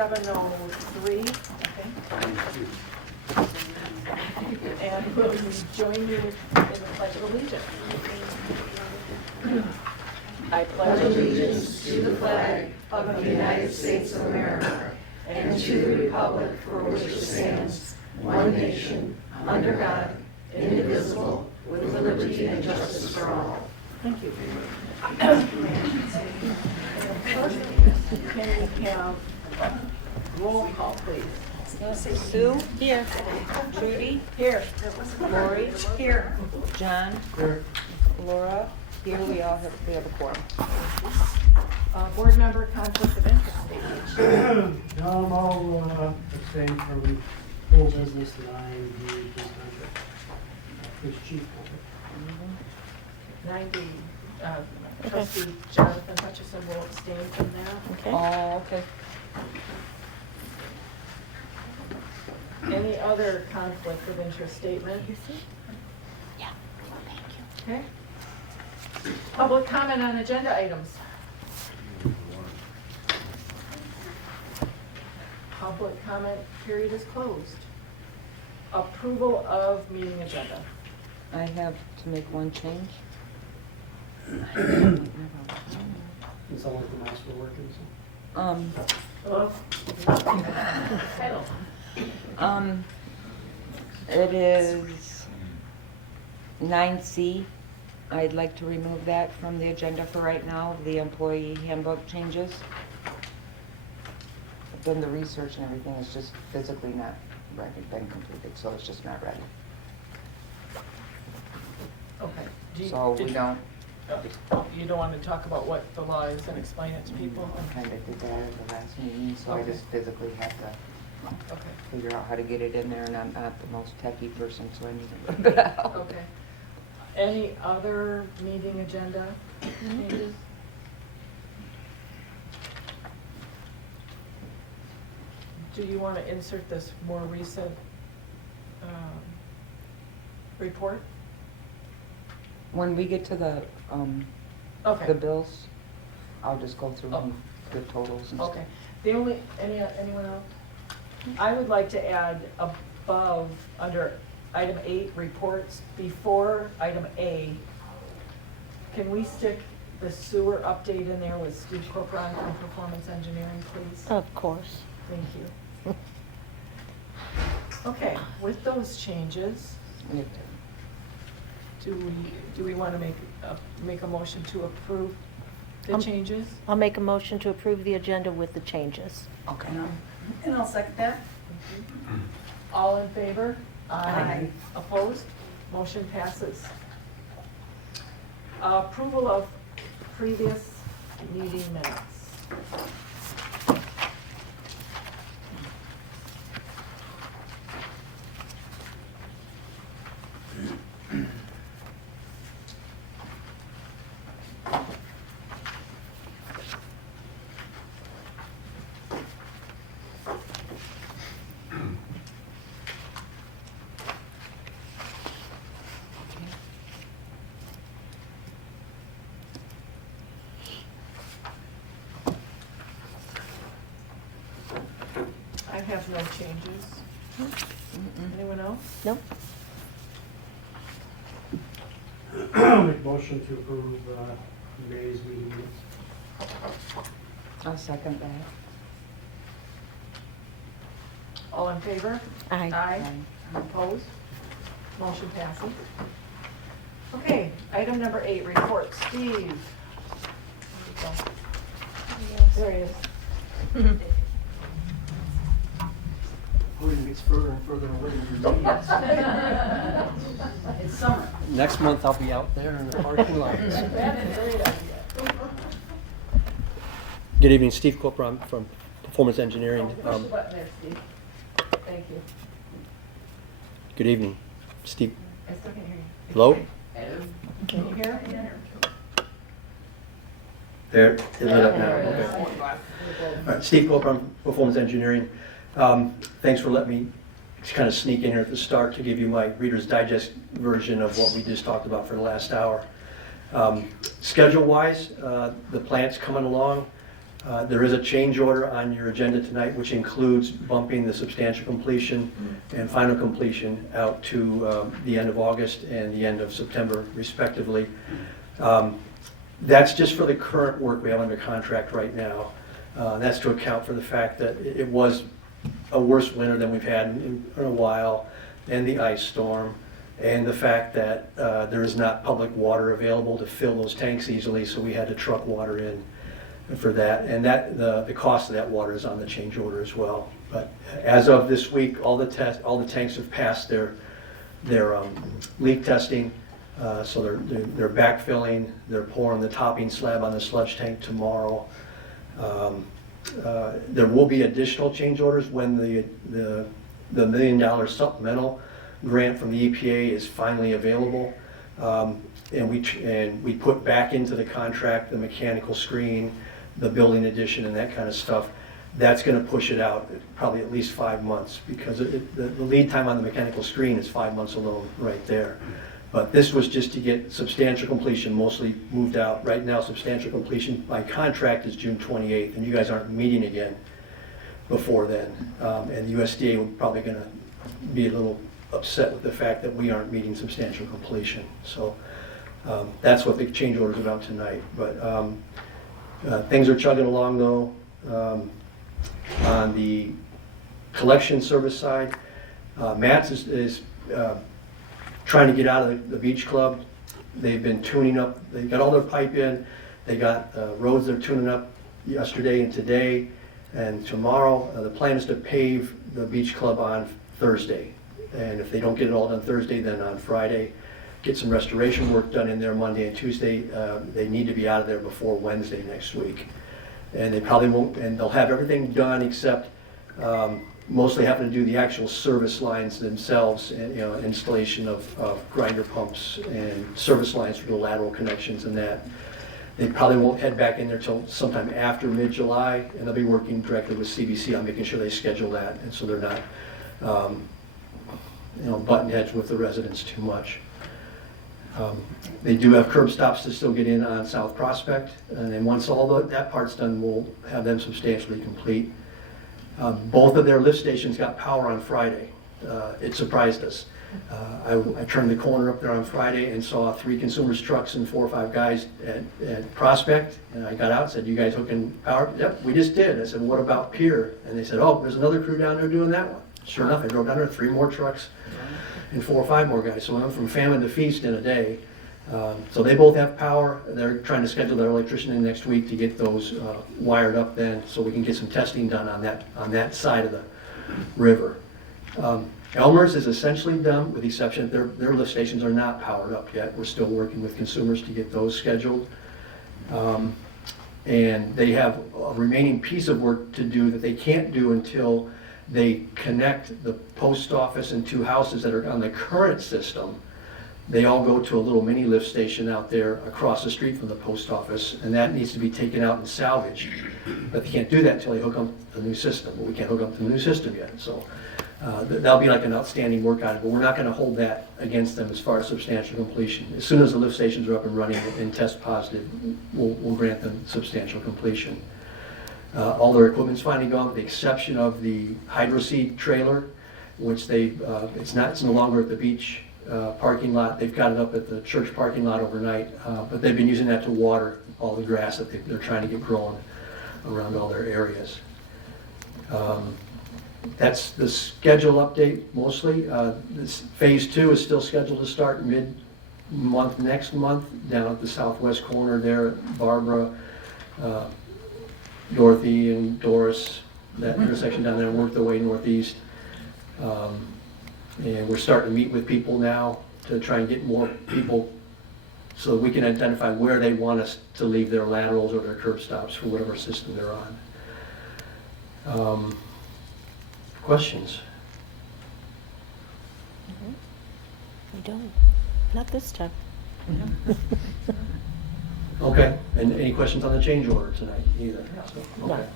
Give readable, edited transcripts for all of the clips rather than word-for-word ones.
7:03, okay? And will you join me in the Pledge of Allegiance? I pledge Allegiance to the flag of the United States of America and to the republic for which it stands, one nation, under God, indivisible, with liberty and justice for all. Thank you. Can we have roll call, please? Sue? Here. Trudy? Here. Lori? Here. John? Here. Laura? Here we have a quorum. Board member conflict of interest. I'll abstain from full business that I am doing this contract. Police chief. 90, trustee Jonathan Hutchison will abstain from that. Okay. Oh, okay. Any other conflict of interest statement? Yeah. Thank you. Okay. Public comment on agenda items. Public comment period is closed. Approval of meeting agenda. I have to make one change. It's all like the mouse will work and Hello? Title. It is 9C. I'd like to remove that from the agenda for right now, the employee handbook changes. I've done the research and everything, it's just physically not ready, been completed, so it's just not ready. Okay. So we don't, You don't want to talk about what the law is and explain it to people? kind of did that at the last meeting, so I Okay. just physically have to Okay. figure out how to get it in there, and I'm not the most techie person, so I need a little bit of help. Okay. Any other meeting agenda changes? Do you want to insert this more recent report? When we get to the Okay. bills, I'll just go through Oh. the totals and stuff. Okay. The only, anyone else? I would like to add above, under item 8, reports, before item A, can we stick the sewer update in there with Steve Corcoran from Performance Engineering, please? Of course. Thank you. Okay, with those changes, We have to- do we want to make a motion to approve the changes? I'll make a motion to approve the agenda with the changes. Okay. And I'll second that. All in favor? Aye. Opposed? Motion passes. Approval of previous meeting minutes. I have no changes. Anyone else? Nope. Make a motion to approve May's meeting minutes. I'll second that. All in favor? Aye. Aye. Opposed? Motion passes. Okay, item number 8, report. Steve. There he is. Gordon gets further and further away from your meetings. It's summer. Next month I'll be out there in the parking lot. That's a great idea. Good evening, Steve Corcoran from Performance Engineering. Push the button there, Steve. Thank you. Good evening, Steve. I still can't hear you. Hello? Can you hear? There, is it up now? Okay. All right, Steve Corcoran, Performance Engineering. Thanks for letting me kind of sneak in here at the start to give you my Reader's Digest version of what we just talked about for the last hour. Schedule-wise, the plant's coming along. There is a change order on your agenda tonight, which includes bumping the substantial completion and final completion out to the end of August and the end of September respectively. That's just for the current work we have under contract right now. That's to account for the fact that it was a worse winter than we've had in a while, and the ice storm, and the fact that there is not public water available to fill those tanks easily, so we had to truck water in for that. And that the cost of that water is on the change order as well. But as of this week, all the tanks have passed their leak testing. So they're backfilling, they're pouring the topping slab on the sludge tank tomorrow. There will be additional change orders when the $1 million supplemental grant from the EPA is finally available. And we put back into the contract the mechanical screen, the building addition, and that kind of stuff. That's going to push it out probably at least 5 months, because the lead time on the mechanical screen is 5 months alone right there. But this was just to get substantial completion mostly moved out. Right now, substantial completion by contract is June 28th, and you guys aren't meeting again before then. And the USDA would probably going to be a little upset with the fact that we aren't meeting substantial completion. So that's what the change order is about tonight. But things are chugging along though. On the collection service side, Matt's is trying to get out of the beach club. They've been tuning up, they got all their pipe in, they got roads they're tuning up yesterday and today and tomorrow. The plan is to pave the beach club on Thursday. And if they don't get it all done Thursday, then on Friday, get some restoration work done in there Monday and Tuesday. They need to be out of there before Wednesday next week. And they probably won't, and they'll have everything done except mostly having to do the actual service lines themselves, and installation of grinder pumps and service lines for the lateral connections and that. They probably won't head back in there till sometime after mid-July, and they'll be working directly with CBC on making sure they schedule that, and so they're not button heads with the residents too much. They do have curb stops to still get in on South Prospect, and then once all that part's done, we'll have them substantially complete. Both of their lift stations got power on Friday. It surprised us. I turned the corner up there on Friday and saw 3 consumers trucks and 4 or 5 guys at Prospect, and I got out and said, "You guys hooking power?" "Yep, we just did." I said, "What about Pier?" And they said, "Oh, there's another crew down there doing that one." Sure enough, I drove down there, 3 more trucks and 4 or 5 more guys. So I went from famine to feast in a day. So they both have power. They're trying to schedule their electrician in next week to get those wired up then, so we can get some testing done on that side of the river. Elmer's is essentially done, with the exception that their lift stations are not powered up yet. We're still working with consumers to get those scheduled. And they have a remaining piece of work to do that they can't do until they connect the post office and 2 houses that are on the current system. They all go to a little mini lift station out there across the street from the post office, and that needs to be taken out and salvaged. But they can't do that until they hook up the new system. But we can't hook up the new system yet. So that'll be like an outstanding work item, but we're not going to hold that against them as far as substantial completion. As soon as the lift stations are up and running and test positive, we'll grant them substantial completion. All their equipment's finally gone, with the exception of the hydroseed trailer, which it's no longer at the beach parking lot. They've got it up at the church parking lot overnight, but they've been using that to water all the grass that they're trying to get growing around all their areas. That's the schedule update mostly. This phase 2 is still scheduled to start mid-month next month down at the southwest corner there. Barbara, Dorothy and Doris, that intersection down there, work their way northeast. And we're starting to meet with people now to try and get more people so that we can identify where they want us to leave their laterals or their curb stops for whatever system they're on. Questions? We don't. Not this time. Okay, and any questions on the change order tonight either? So, No. okay.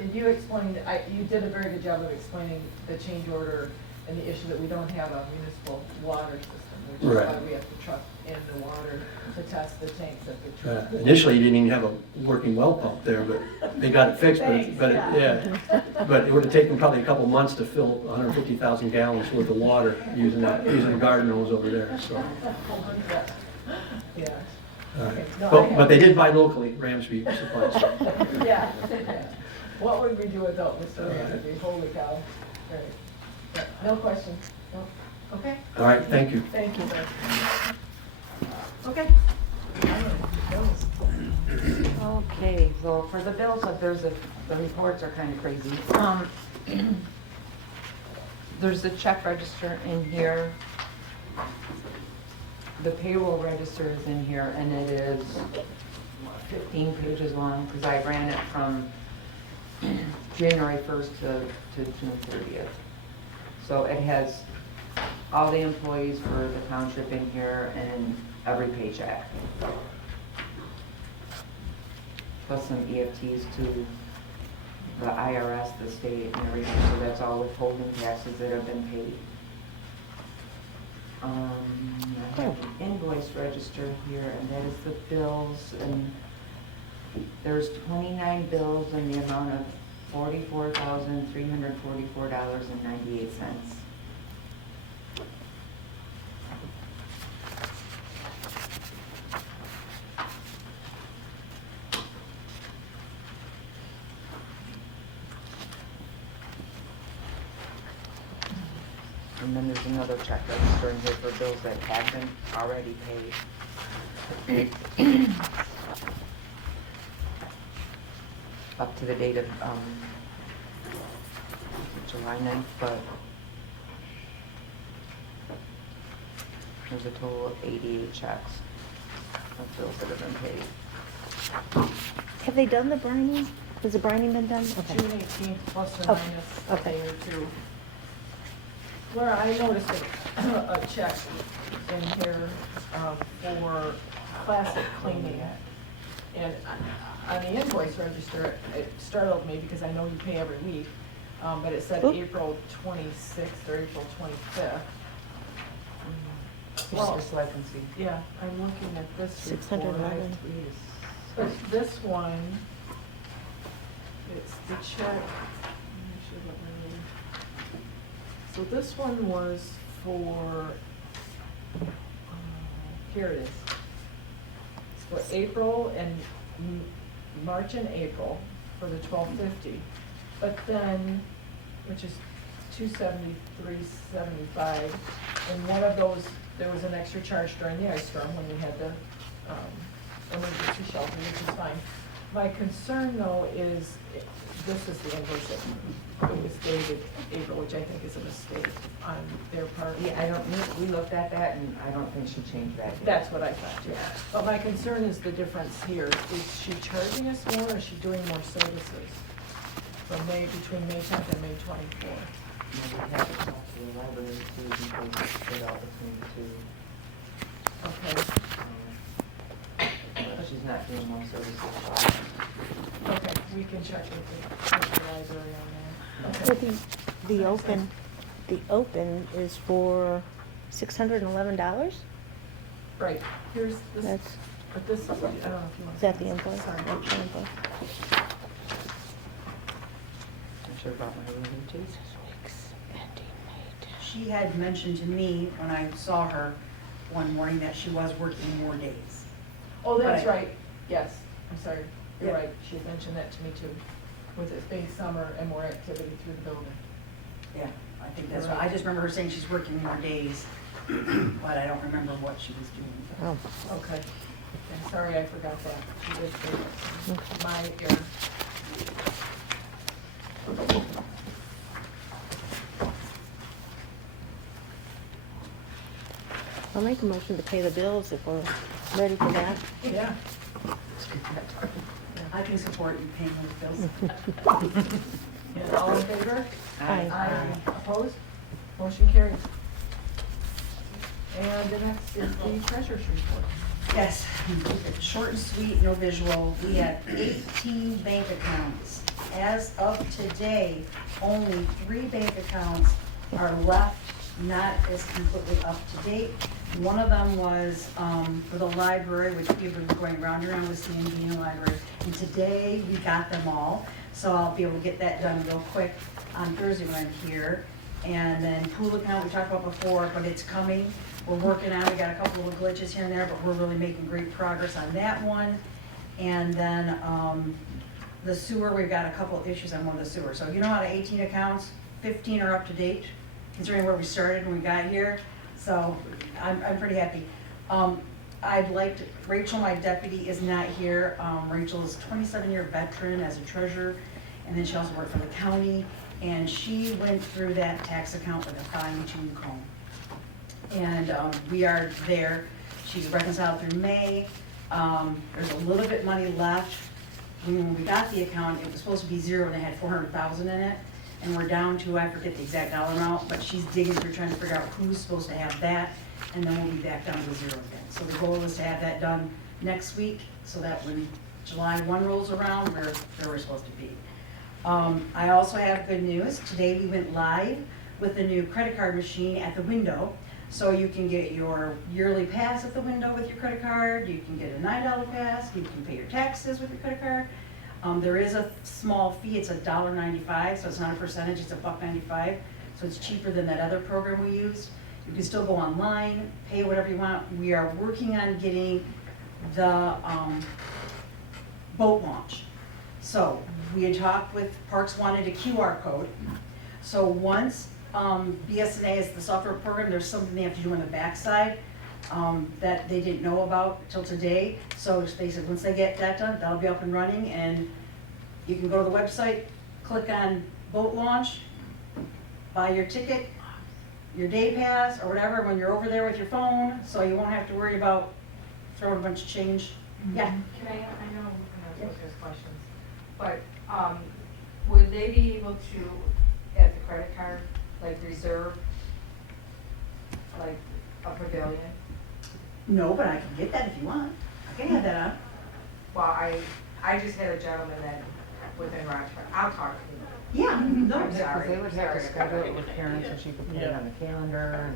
And you explained, you did a very good job of explaining the change order and the issue that we don't have a municipal water system, which is Right. why we have to truck in the water to test the tanks at the truck. Initially, you didn't even have a working well pump there, but they got it fixed, Thanks, yeah. But it would have taken probably a couple months to fill 150,000 gallons worth of water using the garden hose over there, so. Yeah. Alright. No, I But have- they did buy locally, Ramsby Supplies. Yeah, yeah. What would we do without Mr. Ramsey? Holy cow. Great. Yeah, no questions? No? Okay, All right, thank you. thank you, sir. Okay. Okay, so for the bills, the reports are kind of crazy. There's the check register in here. The payroll register is in here, and it is 15 pages long, because I ran it from January 1st to June 30th. So it has all the employees for the township in here and every paycheck. Plus some EFTs to the IRS, the state, and everything, so that's all withholding taxes that have been paid. I have the invoice register here, and that is the bills, and there's 29 bills in the amount of $44,344.98. And then there's another check register in here for bills that have been already paid. Up to the date of July 9th, but there's a total of 88 checks of bills that have been paid. Have they done the brining? Has the brining been done? Okay. June 18th, plus or Oh, minus a okay. day or two. Where I noticed a check in here for plastic cleaning. And on the invoice register, it startled me because I know you pay every week, but it said Oop. April 26th or April 25th. Well, just so I can see. Yeah, I'm looking at this report. 611. But this one, it's the check. Let me show what my name- So this one was for, here it is. It's for April and March and April for the 1250. But then, which is 273.75, and one of those, there was an extra charge during the ice storm when we had the emergency shelter, which is fine. My concern though is, this is the invoice that it was dated April, which I think is a mistake on their part. Yeah, we looked at that, and I don't think she changed that yet. That's what I thought, yeah. But my concern is the difference here. Is she charging us more, or is she doing more services from between May 10th and May 24th? We have to talk to the library too, because it's split out between the two. Okay, But she's not doing more services. okay, we can check with the library on that. Well, Okay. the open is for $611? Right, here's this, That's, but this, I don't know if you want to. is that the invoice? Sorry. That's the invoice. I should have brought my ruler too. She had mentioned to me when I saw her one morning that she was working more days. Oh, that's Right. right, yes, I'm sorry, you're Yeah. right, she mentioned that to me too, with it being summer and more activity through the building. Yeah, I think that's right. I just remember her saying she's working more days, but I don't remember what she was doing. Oh, Okay, I'm sorry, I forgot that, she did say that, okay. my error. I'll make a motion to pay the bills if we're ready for that. Yeah. I can support you paying those bills. And all in favor? Aye. Opposed? Motion carries. And the next is the treasurer's report. Yes, short and sweet, no visual. We had 18 bank accounts. As of today, only 3 bank accounts are left not as completely up to date. One of them was for the library, which people have been going round and around with CND in the library. And today, we got them all, so I'll be able to get that done real quick on Thursday when I'm here. And then pool account, we talked about before, but it's coming. We're working on it, we got a couple of glitches here and there, but we're really making great progress on that one. And then the sewer, we've got a couple of issues on one of the sewer. So you know, out of 18 accounts, 15 are up to date, considering where we started when we got here. So I'm pretty happy. I'd like to, Rachel, my deputy, is not here. Rachel is a 27-year veteran as a treasurer, and then she also worked for the county. And she went through that tax account with a fine-tooth comb. And we are there. She's reconciled through May. There's a little bit money left. When we got the account, it was supposed to be zero and it had 400,000 in it. And we're down to, I forget the exact dollar amount, but she's digging through trying to figure out who's supposed to have that. And then we'll be back down to zero again. So the goal is to have that done next week so that when July 1 rolls around, we're where we're supposed to be. I also have good news. Today we went live with the new credit card machine at the window. So you can get your yearly pass at the window with your credit card. You can get a $9 pass. You can pay your taxes with your credit card. There is a small fee. It's $1.95, so it's not a percentage. It's $1.95. So it's cheaper than that other program we used. You can still go online, pay whatever you want. We are working on getting the boat launch. So we had talked with Parks, wanted a QR code. So once BSNA is the software program, there's something they have to do on the backside that they didn't know about till today. So they said once they get that done, that'll be up and running, and you can go to the website, click on boat launch, buy your ticket, your day pass, or whatever when you're over there with your phone, so you won't have to worry about throwing a bunch of change. Yeah. Can I know I'm gonna ask questions, but would they be able to, at the credit card, like reserve, like a pavilion? No, but I can get that if you want. I can have that on. Well, I just had a gentleman that within Rochester, I'll talk to him. Yeah, no. I'm sorry. They would have to schedule it with Karen so she could put it on the calendar,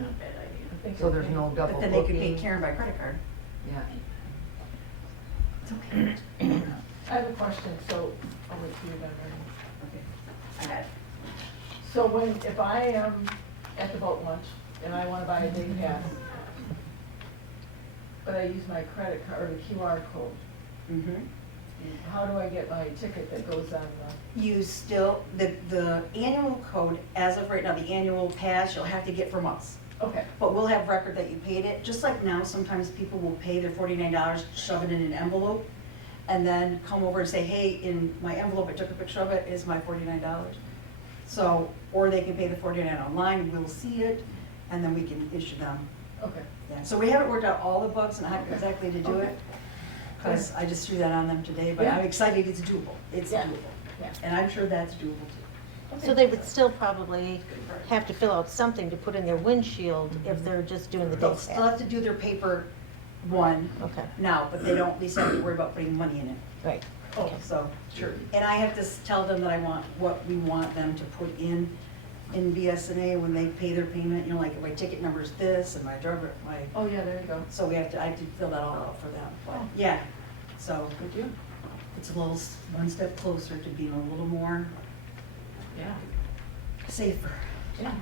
and so there's no double But then they could booking. pay Karen by credit card. Yeah. It's okay. I have a question, so I'll let you know. Okay, I got it. So if I am at the boat launch and I want to buy a day pass, but I use my credit card or the QR code, Mm-hmm. how do I get my ticket that goes on You still, the annual code, as of right now, the annual pass, you'll have to get from us. okay, But we'll have record that you paid it, just like now, sometimes people will pay their $49, shove it in an envelope, and then come over and say, hey, in my envelope, I took a picture of it, is my $49. So, or they can pay the $49 online, we'll see it, and then we can issue them. okay. Yeah, so we haven't worked out all the bugs and how exactly to do it, because I just threw that on them today, but I'm Yeah. excited it's doable. It's Yeah. doable. Yeah. And I'm sure that's doable too. So they would still probably have to fill out something to put in their windshield if they're just doing the day They'll still have pass. to do their paper one Okay, now, but they don't, at least have to worry about putting money in it. right. Oh, So, sure. and I have to tell them that I want, what we want them to put in BSNA when they pay their payment, you know, like my ticket number is this and my driver, my, Oh, yeah, there you go. so I have to fill that all out for them. But, Oh. yeah, so Good deal. it's a little, one step closer to being a little more Yeah, safer, yeah,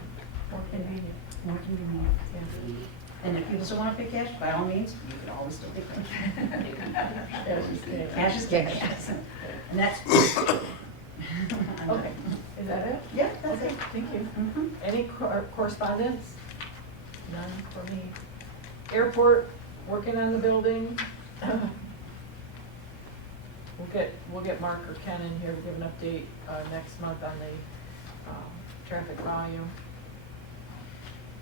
more convenient. more convenient. And if people still want to pay cash, by all means, you can always still pay cash. Cash is cash. And that's. Okay, is that it? Yeah, that's Okay, it. thank you. Mhm. Any correspondence? None for me. Airport, working on the building. We'll get Mark or Ken in here to give an update next month on the traffic volume.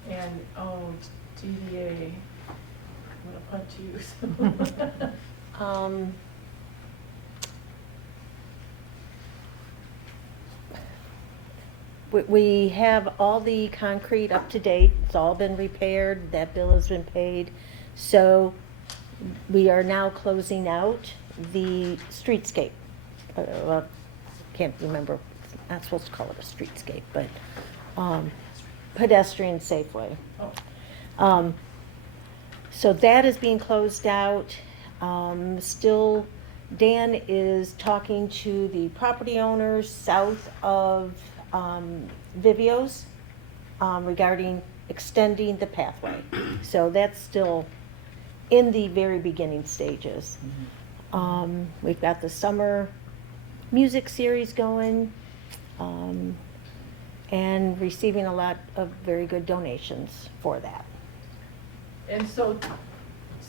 And, DDA, I'm gonna punt to you. We have all the concrete up to date. It's all been repaired. That bill has been paid. So we are now closing out the streetscape. Well, can't remember, not supposed to call it a streetscape, but pedestrian safeway. Oh. So that is being closed out. Still, Dan is talking to the property owners south of Vivio's regarding extending the pathway. So that's still in the very beginning stages. We've got the summer music series going, and receiving a lot of very good donations for that. And so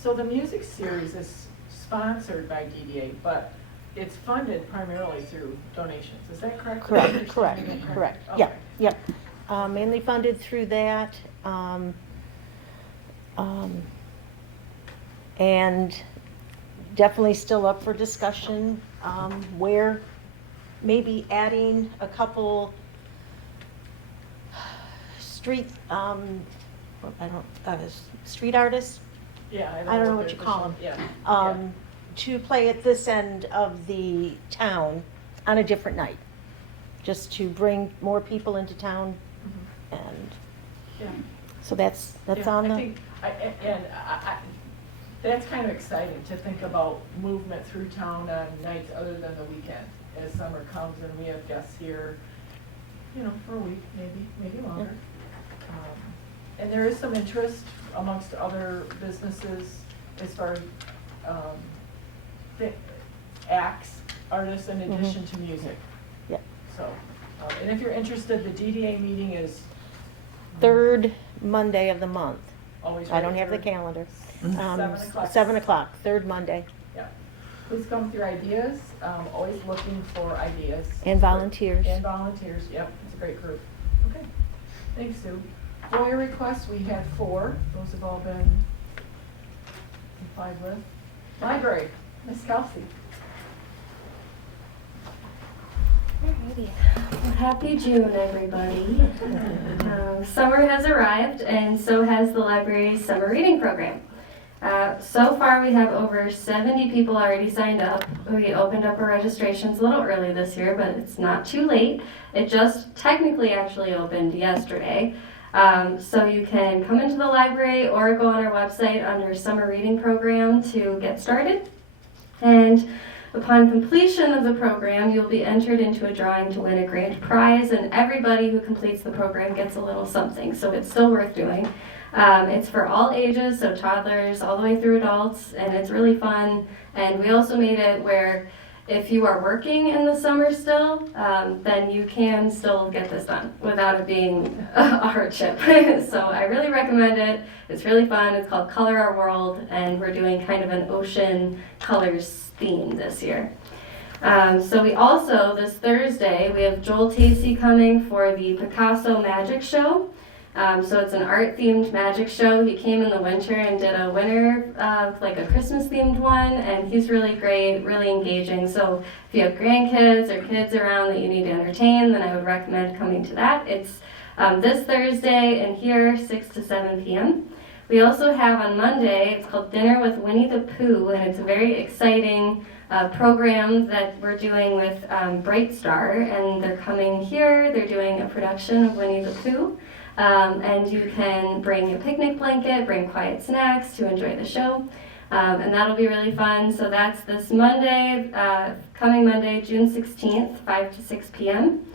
the music series is sponsored by DDA, but it's funded primarily through donations, is that correct? Correct. Okay. Yep, yep. Mainly funded through that. And definitely still up for discussion, where maybe adding a couple street, street artists, Yeah, I don't know what you call them. Yeah. To play at this end of the town on a different night, just to bring more people into town, and Yeah. so that's Yeah, on I the. think, that's kind of exciting to think about movement through town on nights other than the weekend, as summer comes and we have guests here, for a week, maybe longer. And there is some interest amongst other businesses as far as acts, artists in addition to music. Yep. So, and if you're interested, the DDA meeting is Third Monday of the month. always. I don't have the right here. calendar. 7:00. 7:00, third Monday. Yeah. Please come with your ideas. Always looking for ideas. And volunteers. And volunteers, yep. It's a great group. Okay. Thanks, Sue. FOIA requests, we had 4. Those have all been complied with. Library, Ms. Kelsey. Alrighty. Well, happy June, everybody. Summer has arrived, and so has the library's summer reading program. So far, we have over 70 people already signed up. We opened up our registrations a little early this year, but it's not too late. It just technically actually opened yesterday. So you can come into the library or go on our website under summer reading program to get started. And upon completion of the program, you'll be entered into a drawing to win a grand prize, and everybody who completes the program gets a little something, so it's still worth doing. It's for all ages, so toddlers all the way through adults, and it's really fun. And we also made it where if you are working in the summer still, then you can still get this done without it being a hardship. So I really recommend it. It's really fun. It's called Color Our World, and we're doing kind of an ocean colors theme this year. So we also, this Thursday, we have Joel Tacey coming for the Picasso Magic Show. So it's an art-themed magic show. He came in the winter and did a winter, like a Christmas-themed one, and he's really great, really engaging. So if you have grandkids or kids around that you need to entertain, then I would recommend coming to that. It's this Thursday and here, 6 to 7 p.m. We also have on Monday, it's called Dinner with Winnie the Pooh, and it's a very exciting program that we're doing with Bright Star, and they're coming here. They're doing a production of Winnie the Pooh. And you can bring a picnic blanket, bring quiet snacks to enjoy the show, and that'll be really fun. So that's this Monday, coming Monday, June 16th, 5 to 6 p.m.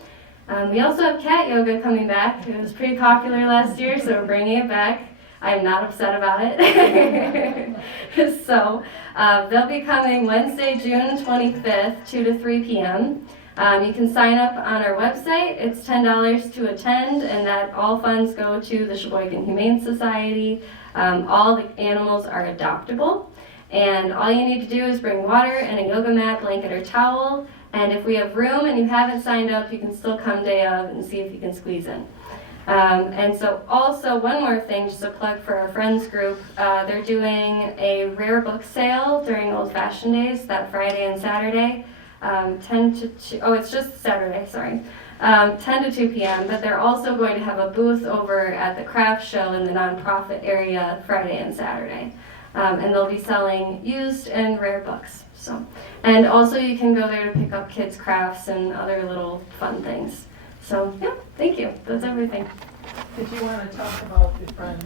We also have cat yoga coming back. It was pretty popular last year, so we're bringing it back. I'm not upset about it. So they'll be coming Wednesday, June 25th, 2 to 3 p.m. You can sign up on our website. It's $10 to attend, and that all funds go to the Sheboygan Humane Society. All the animals are adoptable, and all you need to do is bring water and a yoga mat, blanket, or towel. And if we have room and you haven't signed up, you can still come day of and see if you can squeeze in. And so also one more thing, just a plug for our friends group. They're doing a rare book sale during Old Fashioned Days, that Friday and Saturday. 10 to 2, oh, it's just Saturday, sorry. 10 to 2 p.m., but they're also going to have a booth over at the craft show in the nonprofit area Friday and Saturday. And they'll be selling used and rare books. So, and also you can go there to pick up kids' crafts and other little fun things. So, yeah, thank you. That's everything. Did you want to talk about the Friends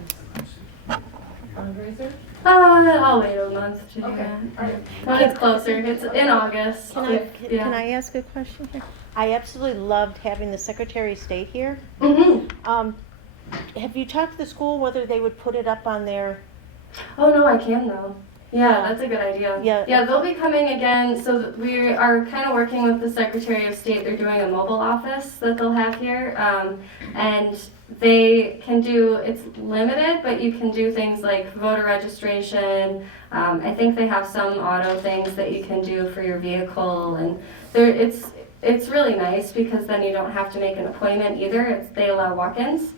fundraiser? I'll wait a month to do Okay, that. all right. When it's closer, it's in August. Can I ask a question here? I absolutely loved having the Secretary of State here. Mm-hmm. Have you talked to the school whether they would put it up on their, Oh no, I can though. Yeah, that's a good idea. Yeah. They'll be coming again. So we are kind of working with the Secretary of State. They're doing a mobile office that they'll have here, and they can do. It's limited, but you can do things like voter registration. I think they have some auto things that you can do for your vehicle, and it's really nice because then you don't have to make an appointment either. They allow walk-ins.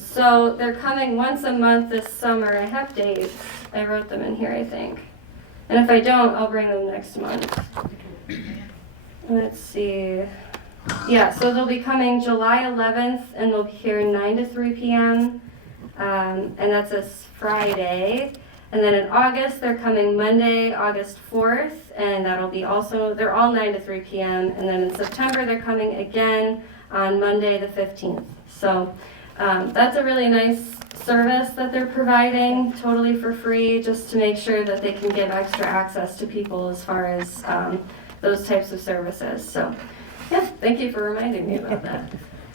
So they're coming once a month this summer. I have dates. I wrote them in here, I think. And if I don't, I'll bring them next month. Let's see. Yeah, so they'll be coming July 11th, and they'll be here 9 to 3 p.m. And that's a Friday. And then in August, they're coming Monday, August 4th, and that'll be also, they're all 9 to 3 p.m. And then in September, they're coming again on Monday the 15th. So that's a really nice service that they're providing, totally for free, just to make sure that they can give extra access to people as far as those types of services. So, yeah, thank you for reminding me about that.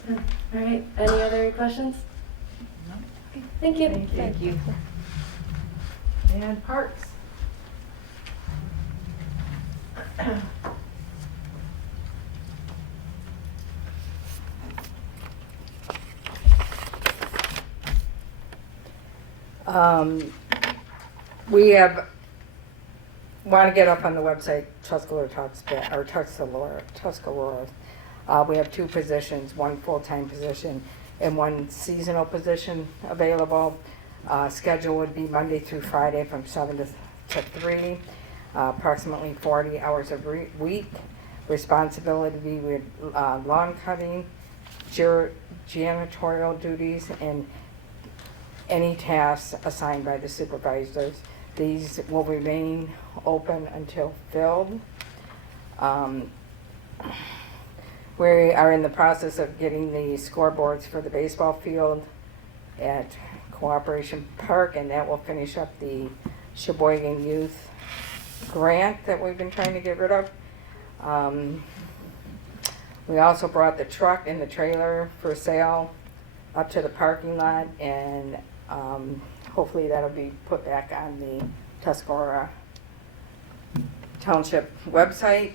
All right, any other questions? No. Thank you. Thank you. And Parks. We want to get up on the website Tuscarora Tuscarora. We have 2 positions, 1 full-time position and 1 seasonal position available. Schedule would be Monday through Friday from 7 to 3, approximately 40 hours a week. Responsibility would be with lawn cutting, janitorial duties, and any tasks assigned by the supervisors. These will remain open until filled. We are in the process of getting the scoreboards for the baseball field at Cooperation Park, and that will finish up the Sheboygan Youth grant that we've been trying to get rid of. We also brought the truck and the trailer for sale up to the parking lot, and hopefully that'll be put back on the Tuscarora Township website.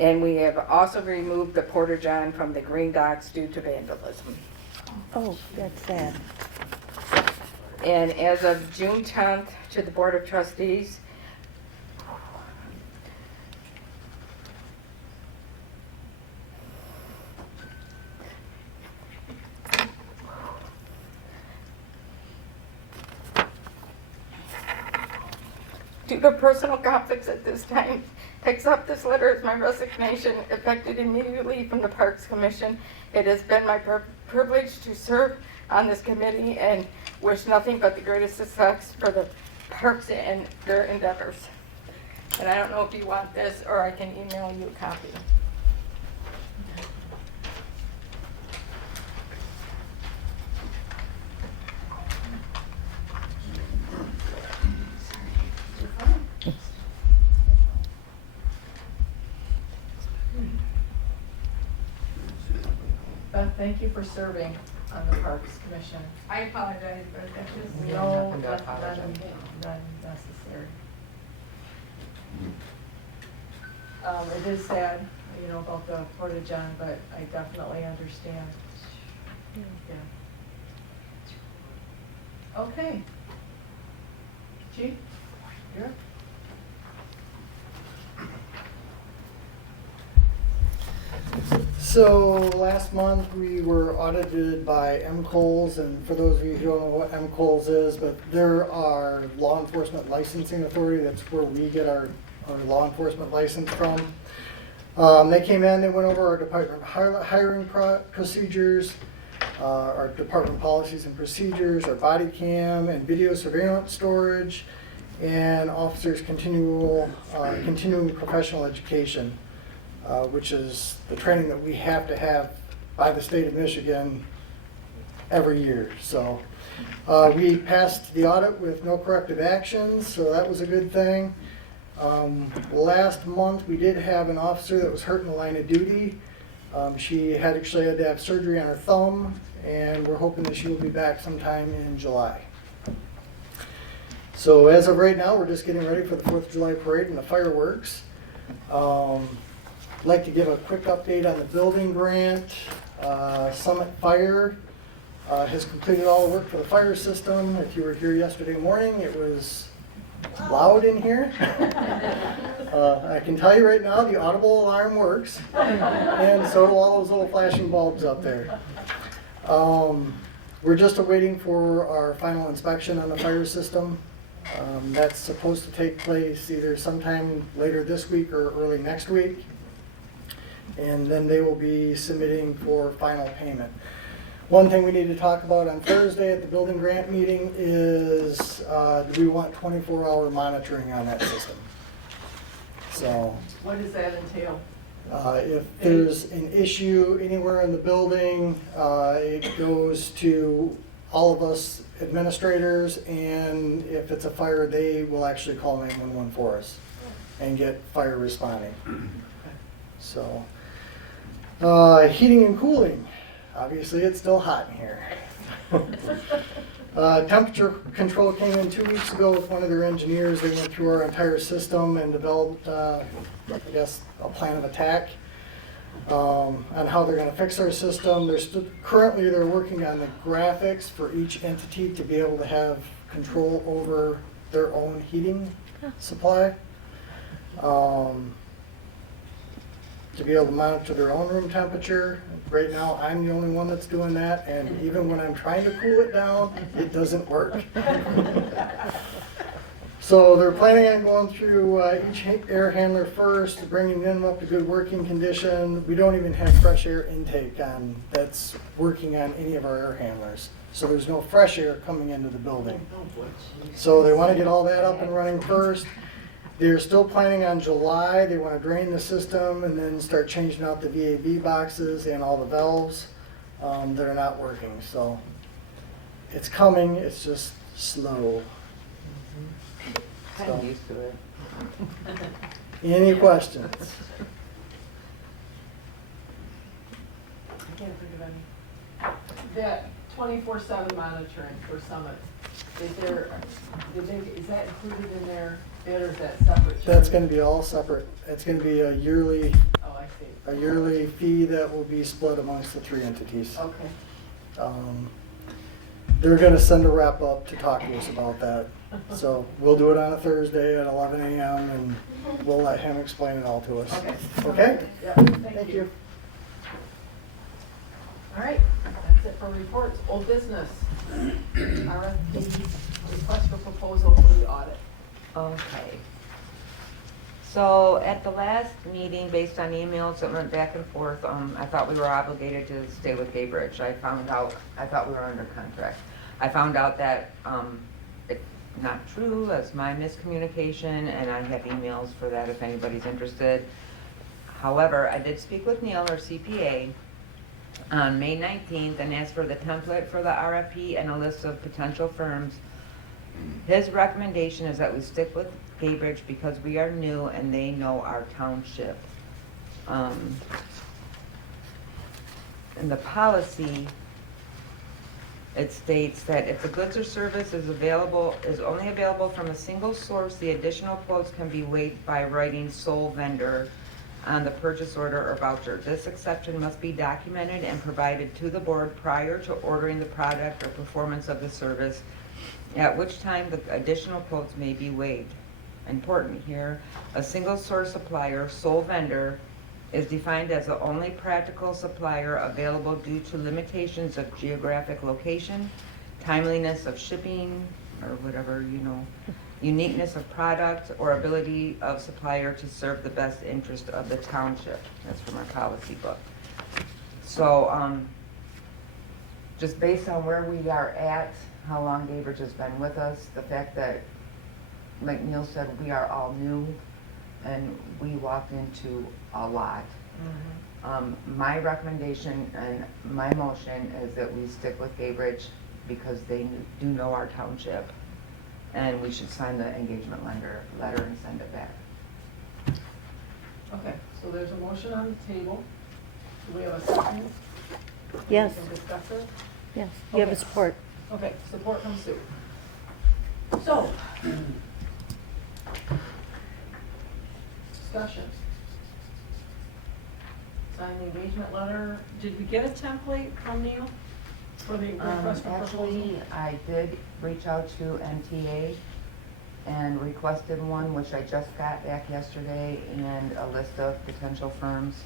And we have also removed the Porta-John from the green docks due to vandalism. oh, that's sad. And as of June 10th, to the Board of Trustees, due to personal conflicts at this time, accept this letter as my resignation, effective immediately from the Parks Commission. It has been my privilege to serve on this committee and wish nothing but the greatest success for the parks and their endeavors. And I don't know if you want this, or I can email you a copy. Beth, thank you for serving on the Parks Commission. I apologize, but that's just... No, nothing to none apologize. necessary. It is sad, you know, about the Porta-John, but I definitely understand. Yeah. Okay. Chief, you're up. So last month we were audited by MCOLS, and for those of you who don't know what MCOLS is, but they're our law enforcement licensing authority. That's where we get our law enforcement license from. They came in, they went over our department hiring procedures, our department policies and procedures, our body cam and video surveillance storage, and officers' continuing professional education. Which is the training that we have to have by the state of Michigan every year. So we passed the audit with no corrective actions, so that was a good thing. Last month, we did have an officer that was hurt in the line of duty. She had actually had to have surgery on her thumb, and we're hoping that she will be back sometime in July. So as of right now, we're just getting ready for the 4th of July parade and the fireworks. I'd like to give a quick update on the building grant. Summit Fire has completed all the work for the fire system. If you were here yesterday morning, it was loud in here. I can tell you right now, the audible alarm works, and so do all those little flashing bulbs up there. We're just awaiting for our final inspection on the fire system. That's supposed to take place either sometime later this week or early next week, and then they will be submitting for final payment. One thing we need to talk about on Thursday at the building grant meeting is do we want 24-hour monitoring on that system? So What does that entail? if there's an issue anywhere in the building, it goes to all of us administrators, and if it's a fire, they will actually call 911 for us and get fire responding. So heating and cooling. Obviously, it's still hot in here. Temperature control came in 2 weeks ago with one of their engineers. They went through our entire system and developed, I guess, a plan of attack on how they're going to fix our system. Currently, they're working on the graphics for each entity to be able to have control over their own heating supply. To be able to monitor their own room temperature. Right now, I'm the only one that's doing that, and even when I'm trying to cool it down, it doesn't work. So they're planning on going through each air handler first, bringing them up to good working condition. We don't even have fresh air intake on that's working on any of our air handlers. So there's no fresh air coming into the building. So they want to get all that up and running first. They're still planning on July. They want to drain the system and then start changing out the VAV boxes and all the valves that are not working. So it's coming, it's just slow. Kind of used to it. Any questions? I can't think of any. That 24/7 monitoring for Summit, is that included in their bid, or is that separate? That's going to be all separate. It's going to be a yearly Oh, I see. a yearly fee that will be split amongst the three entities. Okay. They're going to send a rep up to talk to us about that. So we'll do it on a Thursday at 11 a.m. and we'll let him explain it all to us. Okay. Okay? Yeah, thank you. All right, that's it for reports. Old business. RFP, request for proposal for the audit. Okay. So at the last meeting, based on emails that went back and forth, I thought we were obligated to stay with Gaybridge. I thought we were under contract. I found out that it's not true, that's my miscommunication, and I have emails for that if anybody's interested. However, I did speak with Neil, our CPA, on May 19th and asked for the template for the RFP and a list of potential firms. His recommendation is that we stick with Gaybridge because we are new and they know our township. In the policy, it states that if the goods or service is only available from a single source, the additional quotes can be waived by writing sole vendor on the purchase order or voucher. This exception must be documented and provided to the board prior to ordering the product or performance of the service, at which time the additional quotes may be waived. Important here, a single source supplier, sole vendor, is defined as the only practical supplier available due to limitations of geographic location, timeliness of shipping, or whatever, uniqueness of product, or ability of supplier to serve the best interest of the township. That's from our policy book. So, just based on where we are at, how long Gaybridge has been with us, the fact that, like Neil said, we are all new and we walked into a lot. My recommendation and my motion is that we stick with Gaybridge because they do know our township, and we should sign the engagement letter and send it back. Okay, so there's a motion on the table. Do we have a second? Yes. We can discuss it? Yes, you have a Okay. support. Okay, support from Sue. So. Discussion. Sign the engagement letter. Did we get a template from Neil for the request for proposal? Actually, I did reach out to NTA and requested one, which I just got back yesterday, and a list of potential firms,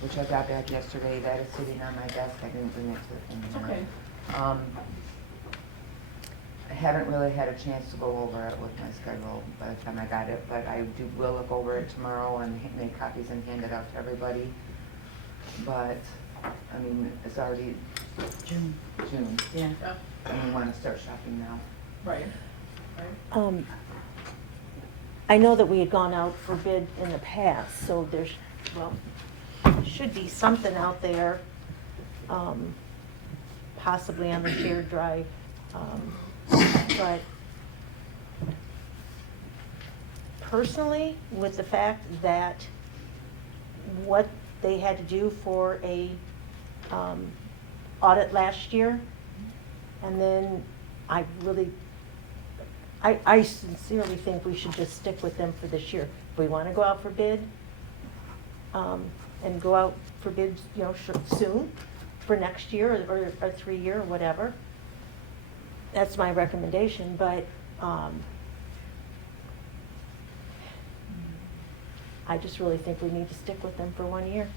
which I got back yesterday. That is sitting on my desk. I didn't bring it to the thing. Okay. I haven't really had a chance to go over it with my schedule by the time I got it, but I will look over it tomorrow and make copies and hand it out to everybody. But, I mean, it's already June. June, Yeah. Yeah, and we want to start shopping now. right, right. I know that we had gone out for bid in the past, so there's, well, should be something out there, possibly on the shared drive. But personally, with the fact that what they had to do for a audit last year, and then I sincerely think we should just stick with them for this year. If we want to go out for bid, and go out for bids, soon, for next year, or 3 year, or whatever, that's my recommendation, but, I just really think we need to stick with them for 1 year.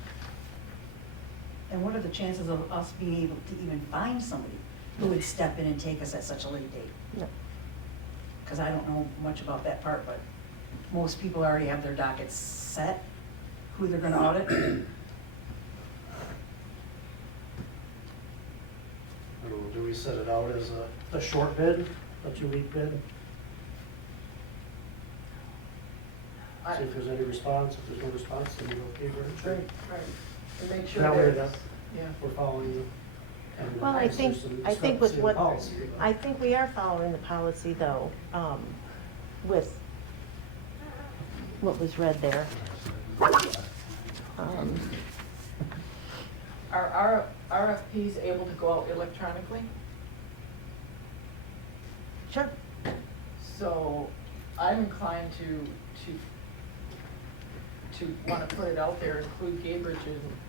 And what are the chances of us being able to even find somebody who would step in and take us at such a late date? No. Because I don't know much about that part, but most people already have their dockets set, who they're gonna audit. I don't know, do we set it out as a short bid, a 2-week bid? See if there's any response. If there's no response, then we go Gaybridge. Right, right. And make sure That way that, that yeah. we're following you. And Well, I there's think, some I think with discrepancy in what, policy, but- I think we are following the policy though, with what was read there. Are our RFPs able to go out electronically? Sure. So I'm inclined to want to put it out there, include Gaybridge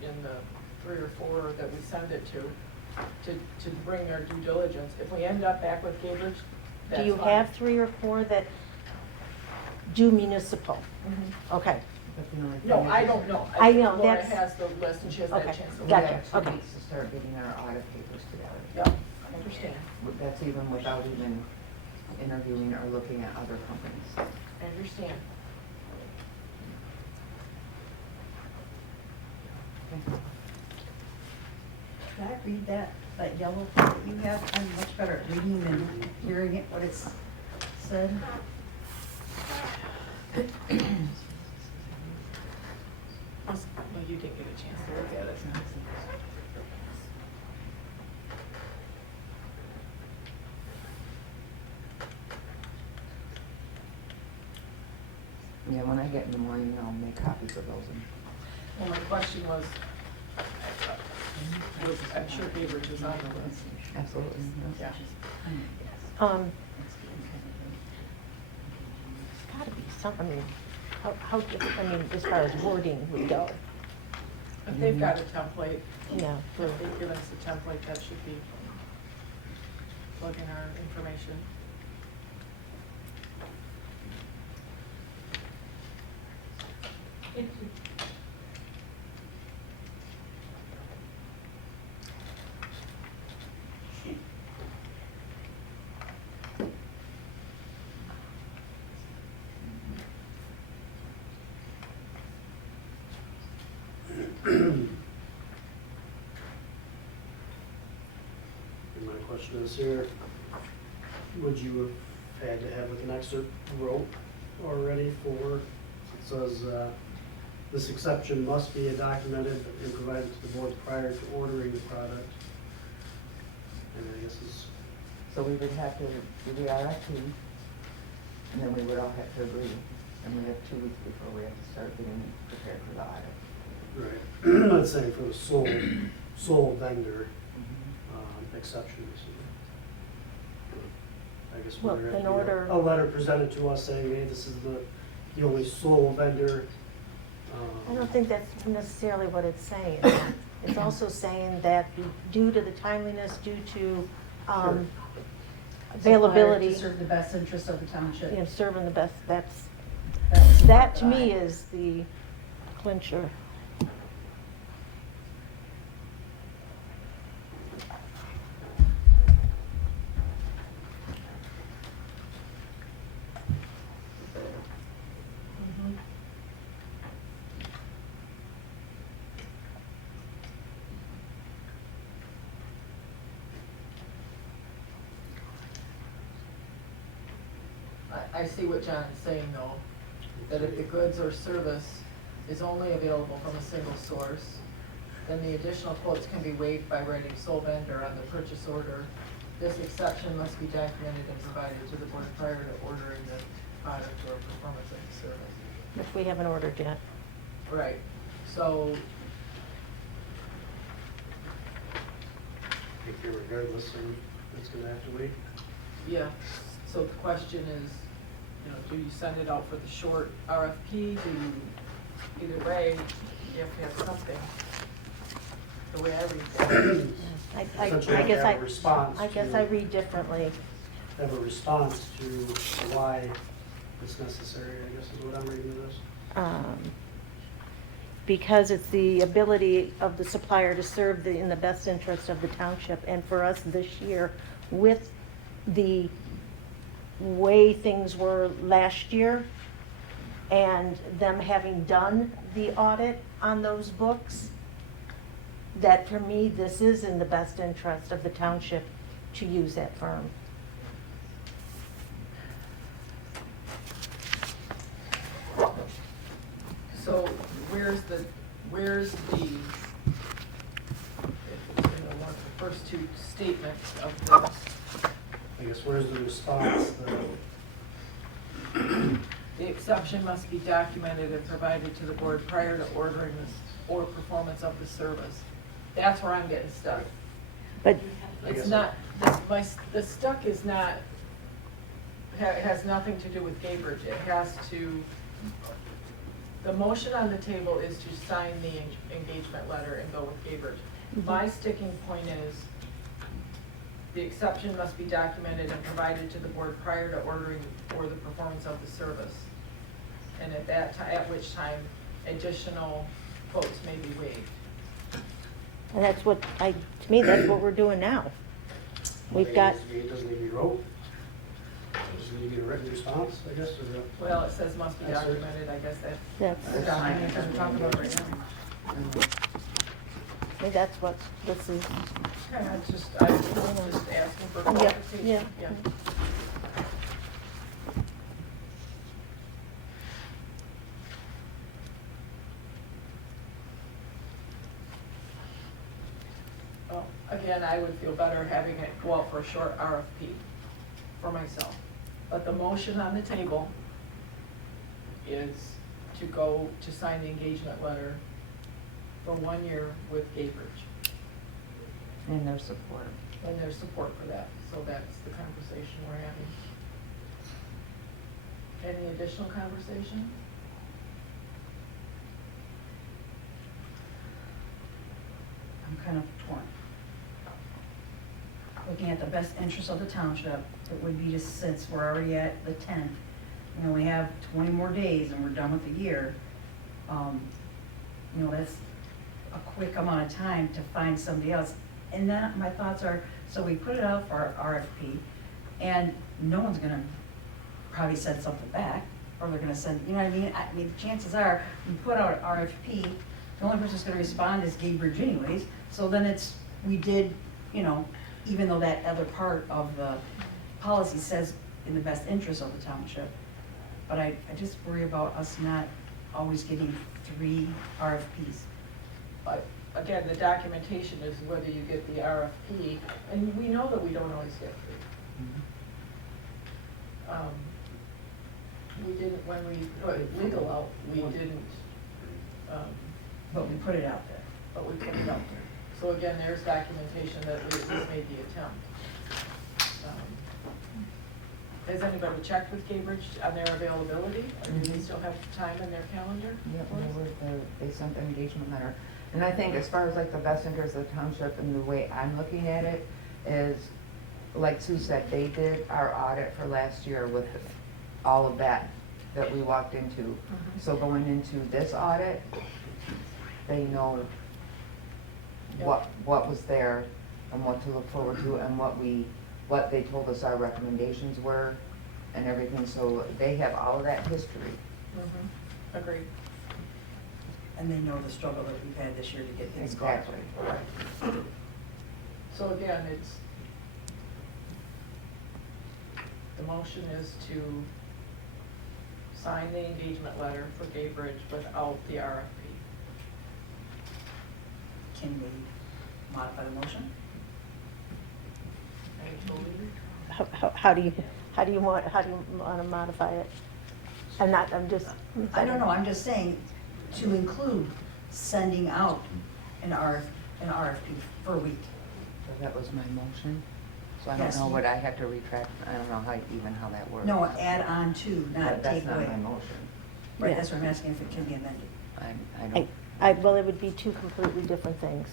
in the 3 or 4 that we send it to bring our due diligence. If we end up back with Gaybridge, that's Do you fine. have 3 or 4 that do municipal? Mhm. Okay, But the only No, thing I is- don't know. I know, Laura that's- has the list and she has that Okay, chance to look gotcha. at it. We have 2 okay. weeks to start getting our audit papers together. Yeah, I understand. That's even without even interviewing or looking at other companies. I understand. Can I read that yellow thing that you have? I'm much better at reading than hearing it, what it's said. Well, you didn't get a chance to look at it. Yeah, when I get in the morning, I'll make copies of those. Well, my question was I'm sure Gaybridge is on the list. Absolutely. Yeah. it's gotta be some, I mean, how, as far as wording would go, If they've got a template, for, if they've given us a template, that should be plug in our information. And my question is here, would you have had to have like an excerpt wrote already for, it says, This exception must be documented and provided to the board prior to ordering the product. And I guess it's, So we would have to do the RFP, and then we would all have to agree. And we have 2 weeks before we have to start getting prepared for the audit. right, I'm not saying for the sole vendor exceptions. I guess Well, whether it in be order- a letter presented to us saying, hey, this is the only sole vendor. I don't think that's necessarily what it's saying. It's also saying that due to the timeliness, due to availability, To serve the best interest of the township. you know, serving the best, That's that to part me I- is the clincher. I see what John's saying though, that if the goods or service is only available from a single source, then the additional quotes can be waived by writing sole vendor on the purchase order. This exception must be documented and provided to the board prior to ordering the product or performance of the service. Which we haven't ordered yet. Right, so, I think regardless, and it's gonna have to wait. yeah, so the question is, you know, do you send it out for the short RFP? Do you, either way, you have to have something. The way I read that. Essentially have to have a response I guess to- I read differently. Have a response to why it's necessary, I guess is what I'm reading this. Because it's the ability of the supplier to serve in the best interest of the township. And for us this year, with the way things were last year, and them having done the audit on those books, that for me, this is in the best interest of the township to use that firm. So where's the, if, you know, one of the first two statements of this? I guess where's the response, The exception must be documented and provided to the board prior to ordering this or performance of the service. That's where I'm getting stuck. But I It's guess- not, the stuck is not, it has nothing to do with Gaybridge. It has to, the motion on the table is to sign the engagement letter and go with Gaybridge. My sticking point is, the exception must be documented and provided to the board prior to ordering or the performance of the service. And at that time, at which time additional quotes may be waived. and that's what to me, that's what we're doing now. We've got, It doesn't need to be wrote. Does it need to be a written response, I guess, or? Well, it says must be That's it. documented, I guess that's. that's, Documented, doesn't talk about it right now. I mean, that's what this is. Yeah, it's just, I was just asking for clarification. yeah. Well, again, I would feel better having it go out for a short RFP for myself. But the motion on the table is to go to sign the engagement letter for 1 year with Gaybridge. And their support. And there's support for that, so that's the conversation we're having. Any additional conversation? I'm kind of torn. Looking at the best interest of the township, it would be just, since we're already at the 10th, and we have 20 more days and we're done with the year, you know, that's a quick amount of time to find somebody else. And then my thoughts are, so we put it out for our RFP, and no one's gonna probably send something back, or they're gonna send, you know what I mean? I mean, chances are, we put out an RFP, the only person that's gonna respond is Gaybridge anyways, so then it's, we did, you know, even though that other part of the policy says in the best interest of the township, but I just worry about us not always getting 3 RFPs. But again, the documentation is whether you get the RFP, and we know that we don't always get 3. We didn't, when we put legal out, we didn't, But we put it out there. but we put it out there. So again, there's documentation that we at least made the attempt. Has anybody checked with Cambridge on their availability, or do they still have time in their calendar? Yep, they sent the engagement letter. And I think as far as like the best interest of the township and the way I'm looking at it is, like Sue said, they did our audit for last year with all of that we walked into. So going into this audit, they know what was there and what to look forward to and what they told us our recommendations were and everything. So they have all of that history. Agreed. And they know the struggle that we've had this year to get things going. Exactly. So again, the motion is to sign the engagement letter for Gaybridge without the RFP. Can we modify the motion? How do you want to modify it? I'm just. I don't know, I'm just saying to include sending out an RFP for a week. So that was my motion. So I Yes. don't know what I have to retract. I don't know how that works. No, add on to, not But that's take not away. my motion. Right, Yeah. that's what I'm asking, if it can be amended. I don't. Well, it would be 2 completely different things.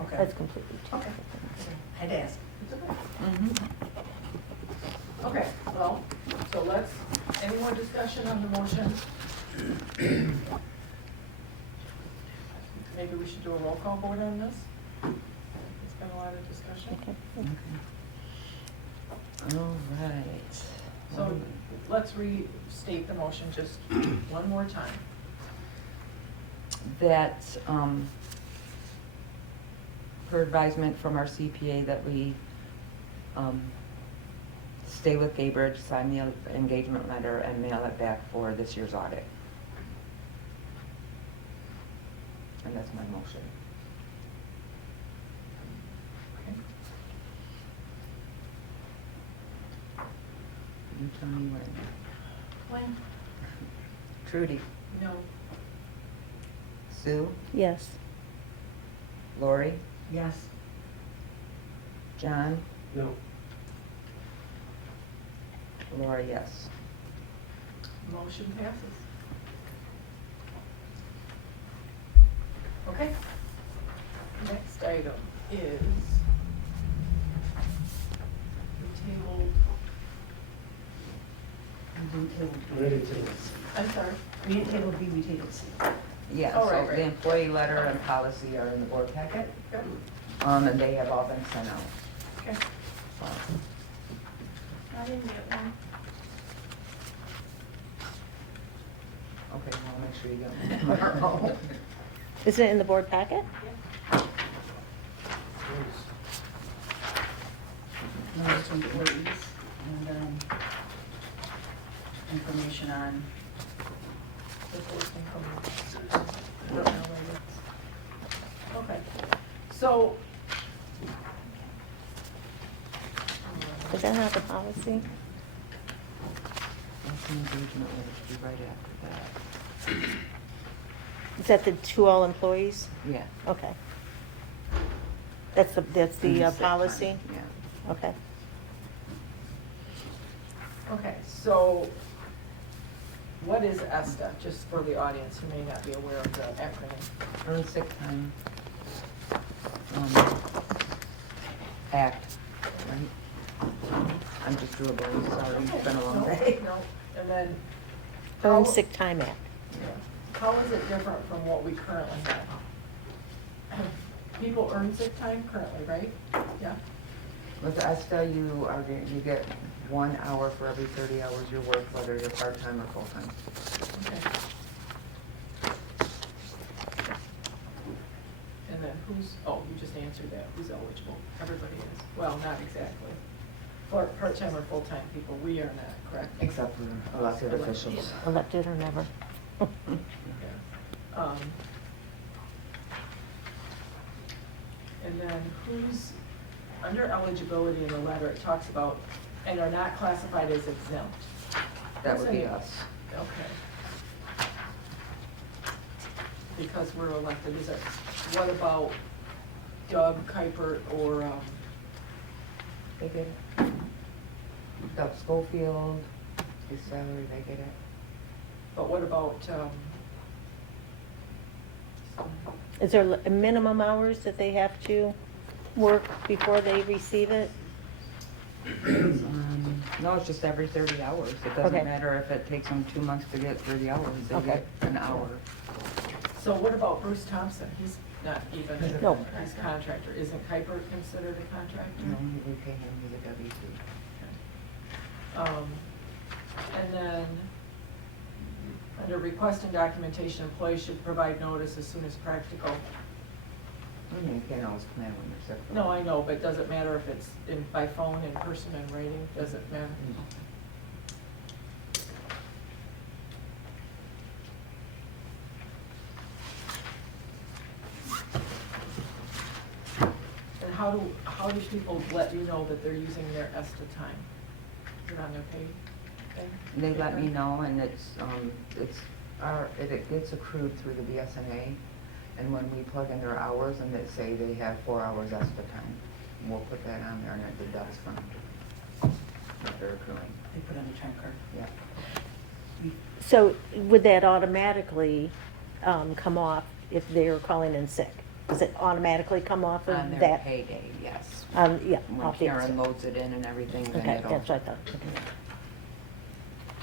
Okay. That's completely 2 Okay. different things. I had to ask. Okay, well, so any more discussion on the motion? Maybe we should do a roll call vote on this? It's been a lot of discussion. Okay. All right. So let's restate the motion just one more time. That, per advisement from our CPA, that we stay with Gaybridge, sign the engagement letter, and mail it back for this year's audit. And that's my motion. You tell me when. When? Trudy. No. Sue? Yes. Lori? Yes. John? No. Laura, yes. Motion passes. Okay. Next item is we tabled, Ready to. I'm sorry. We didn't table B, we tabled C. Yeah, Oh, so right, the right. employee letter and policy are in the board packet, Okay. and they have all been sent out. Okay. So, I didn't get one. okay, well, I'll make sure you get one tomorrow. Is it in the board packet? Notice to employees, and then information on, The posting from- I don't know where it is. Okay, so. Is that not the policy? That's the engagement letter should be right after that. Is that to all employees? Yeah. Okay. That's the And the sick policy? time, Yeah. Okay. Okay, so what is ESTA, just for the audience who may not be aware of the acronym? Earned sick time, act, right? I'm just dribbling, sorry, it's been a long day. No, and then. Earned how- Sick Time Act. Yeah. How is it different from what we currently have? People earn sick time currently, right? Yeah? With ESTA, you get 1 hour for every 30 hours you work, whether you're part-time or full-time. Okay. And then you just answered that, who's eligible? Everybody is. Well, not exactly. For part-time or full-time people, we are not, correct? Except for elected officials. Elected or never. Okay. And then who's, under eligibility in the letter, it talks about, and are not classified as exempt. That would be What's us. in- Okay. Because we're elected, is it, what about Doug Kuipert or, They get it. Doug Schofield, his salary, they get it. but what about, Is there minimum hours that they have to work before they receive it? No, it's just every 30 hours. It Okay. doesn't matter if it takes them 2 months to get 30 hours, they Okay. get an hour. so what about Bruce Thompson? He's not even, No. he's a contractor. Isn't Kuiper considered a contractor? No, we pay him, he's a W-2. And then, under request and documentation, employees should provide notice as soon as practical. I mean, you can't always plan when you're sick. No, I know, but does it matter if it's by phone, in person, in writing? Does it matter? And how do people let you know that they're using their ESTA time? Is it on their pay thing? They let me know, and it gets accrued through the BSNA, and when we plug in their hours and they say they have 4 hours extra time, we'll put that on there and it deducts from what they're accruing. They put on the time card. Yeah. So would that automatically come off if they're calling in sick? Does it automatically come off of On their that? payday, yes. Yeah. When off the Karen exit. loads it in and everything, then Okay, it'll. that's what I thought. Okay.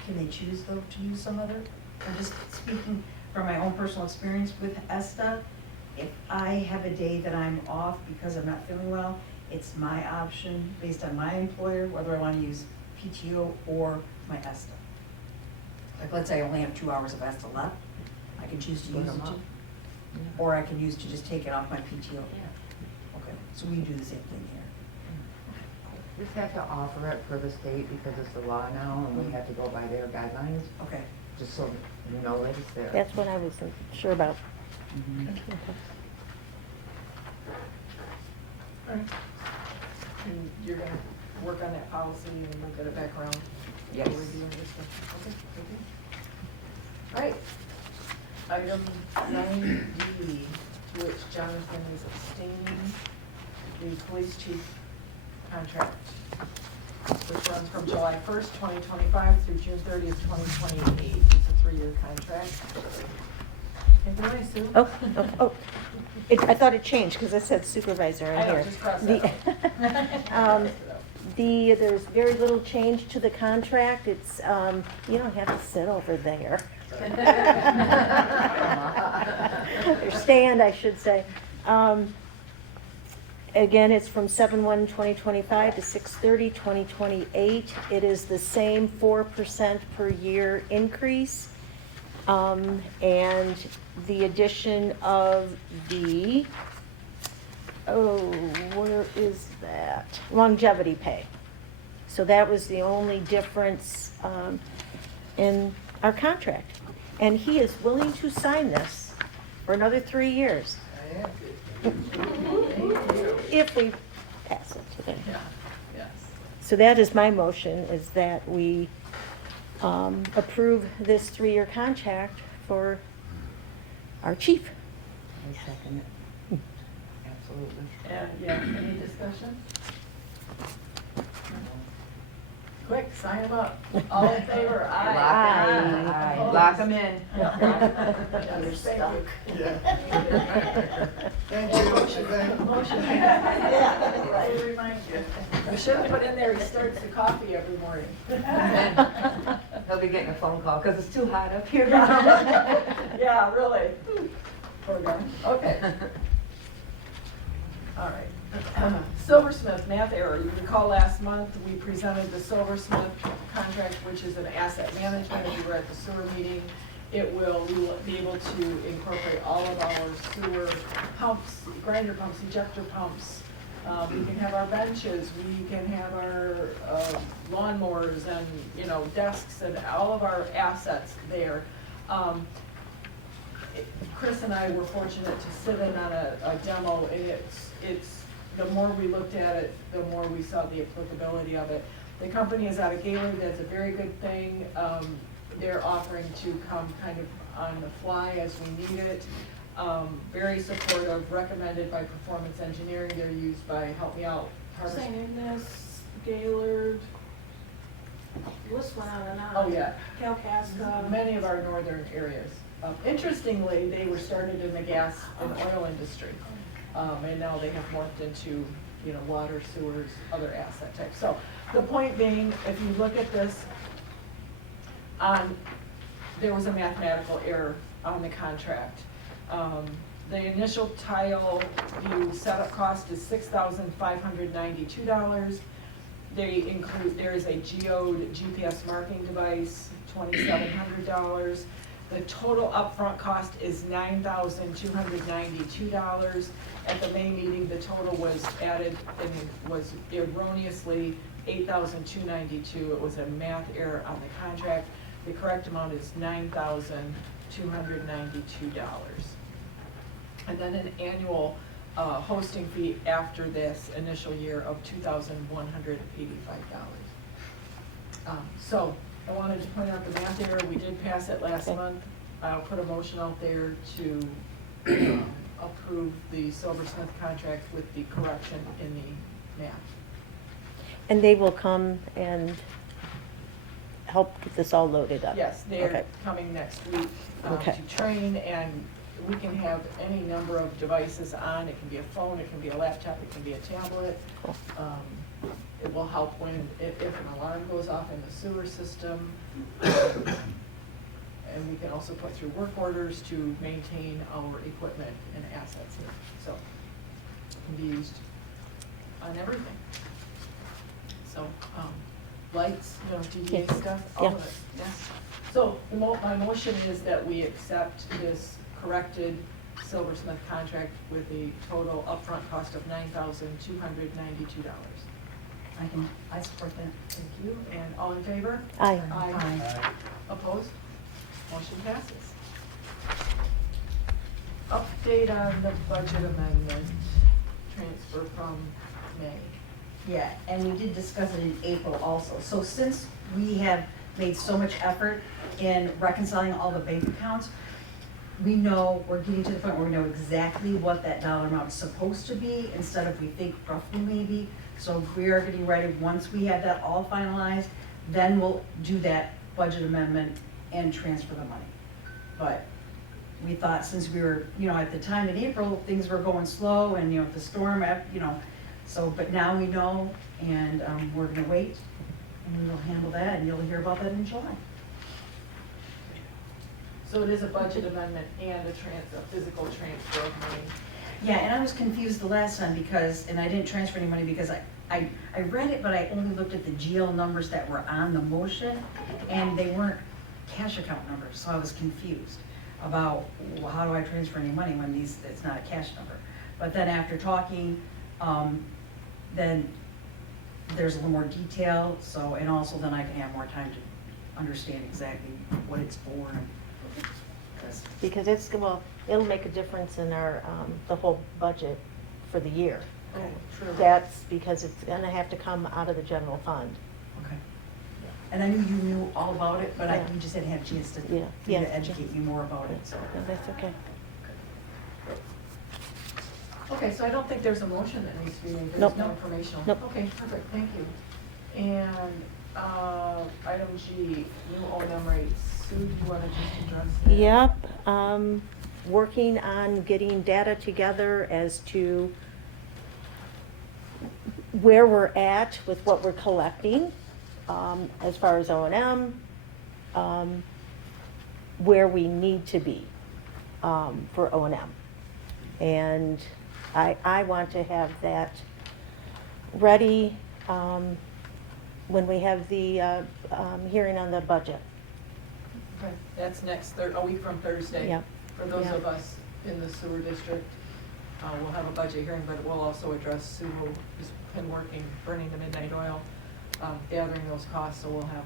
Can they choose though to use some other? I'm just speaking from my own personal experience with ESTA. If I have a day that I'm off because I'm not feeling well, it's my option based on my employer, whether I want to use PTO or my ESTA. Like, let's say I only have 2 hours of ESTA left, I can choose to Split use it them to, up. or I can use to just take it off my PTO. Okay, so we do the same thing here. Just have to offer it for the state because it's the law now and we have to go by their guidelines, Okay. just so you know that it's there. That's what I wasn't sure about. Mhm. Okay. Alright. And you're gonna work on that policy and we'll get it back around? Yes. We're reviewing this one. Okay, thank you. All right. Item 9D, to which Jonathan is abstaining, the police chief contract, which runs from July 1st, 2025 through June 30th, 2028. It's a 3-year contract. And did I assume? Oh. I thought it changed because I said supervisor in I know, here. just cross that out. There's very little change to the contract. It's, you don't have to sit over there. Or stand, I should say. Again, it's from 7/1/2025 to 6/30/2028. It is the same 4% per year increase. And the addition of the, where is that? Longevity pay. So that was the only difference in our contract. And he is willing to sign this for another 3 years. If we pass it today. Yeah, yes. So that is my motion, is that we approve this 3-year contract for our chief. I second it. Absolutely. And, yeah, any discussion? Quick, sign them up. All in favor? Aye. Aye. Lock them in. You're stuck. Thank you. Motion. Yeah, right. Remind you. We should have put in there, he starts the coffee every morning. He'll be getting a phone call because it's too hot up here. Yeah, really. Poor guy. Okay. All right. Silversmith math error. You recall last month, we presented the Silversmith contract, which is an asset management. If you were at the sewer meeting, we will be able to incorporate all of our sewer pumps, grinder pumps, ejector pumps. We can have our benches, we can have our lawnmowers and, Chris and I were fortunate to sit in on a demo, and the more we looked at it, the more we saw the applicability of it. The company is out of Gaylord, that's a very good thing. They're offering to come kind of on the fly as we need it. Very supportive, recommended by Performance Engineering. They're used by, help me out, Harvest. St. Ignace, Gaylord, list went on and on. Oh, yeah. Kalkaska. Many of our northern areas. Interestingly, they were started in the gas and oil industry. And now they have morphed into, water, sewers, other asset types. So the point being, if you look at this, there was a mathematical error on the contract. The initial tile view setup cost is $6,592. There is a geode GPS marking device, $2,700. The total upfront cost is $9,292. At the May meeting, the total was added and it was erroneously $8,292. It was a math error on the contract. The correct amount is $9,292. And then an annual hosting fee after this initial year of $2,185. So I wanted to point out the math error. We did pass it last month. I'll put a motion out there to approve the Silversmith contract with the correction in the math. And they will come and help get this all loaded up? Yes, they're Okay. coming next week Okay. to train, and we can have any number of devices on. It can be a phone, it can be a laptop, it can be a tablet. Cool. It will help if an alarm goes off in the sewer system. And we can also put through work orders to maintain our equipment and assets here. So it can be used on everything. So, lights, DDA Yeah. stuff, all of it, yes. So my motion is that we accept this corrected Silversmith contract with a total upfront cost of $9,292. I support that. Thank you. And all in favor? Aye. Aye. Opposed? Motion passes. Update on the budget amendment, transfer from May. Yeah, and we did discuss it in April also. So since we have made so much effort in reconciling all the bank accounts, we know, we're getting to the point where we know exactly what that dollar amount is supposed to be instead of we think roughly maybe. So we are getting ready, once we have that all finalized, then we'll do that budget amendment and transfer the money. But we thought since we were, at the time in April, things were going slow and, the storm, so, but now we know, and we're gonna wait, and we'll handle that, and you'll hear about that in July. So it is a budget amendment and a physical transfer of money. Yeah, and I was confused the last time because, and I didn't transfer any money because I read it, but I only looked at the GL numbers that were on the motion, and they weren't cash account numbers, so I was confused about how do I transfer any money when it's not a cash number. But then after talking, then there's a little more detail, so, and also then I can have more time to understand exactly what it's for. Because it'll make a difference in our, the whole budget for the year. Oh, true. That's because it's gonna have to come out of the general fund. Okay. And I knew you knew all about it, but Yeah. you just didn't have a chance to, Yeah. for you to educate me more about it, so. No, that's okay. Okay, so I don't think there's a motion that needs to be made, there's Nope. no informational. Nope. Okay, perfect, thank you. And, item G, new O&M rates. Sue, do you want to just address that? Yep, working on getting data together as to where we're at with what we're collecting, as far as O&M, where we need to be, for O&M. And I want to have that ready, when we have the, hearing on the budget. Okay, that's a week from Thursday. Yep. For those Yep. of us in the sewer district, we'll have a budget hearing, but we'll also address Sue, who's been working, burning the midnight oil, gathering those costs, so we'll have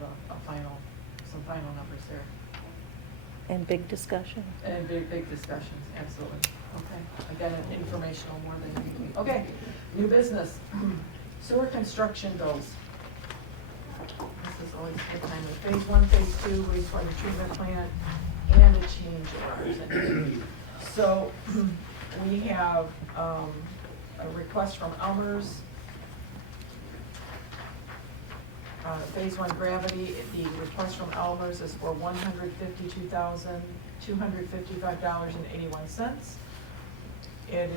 some final numbers there. And big discussion. And big discussions, absolutely. Okay, again, informational more than anything. Okay, new business, sewer construction bills. This is always a good time with phase 1, phase 2, wastewater treatment plant, and a change orders. So we have a request from Elmer's. Phase 1 gravity, the request from Elmer's is for $152,255.81. It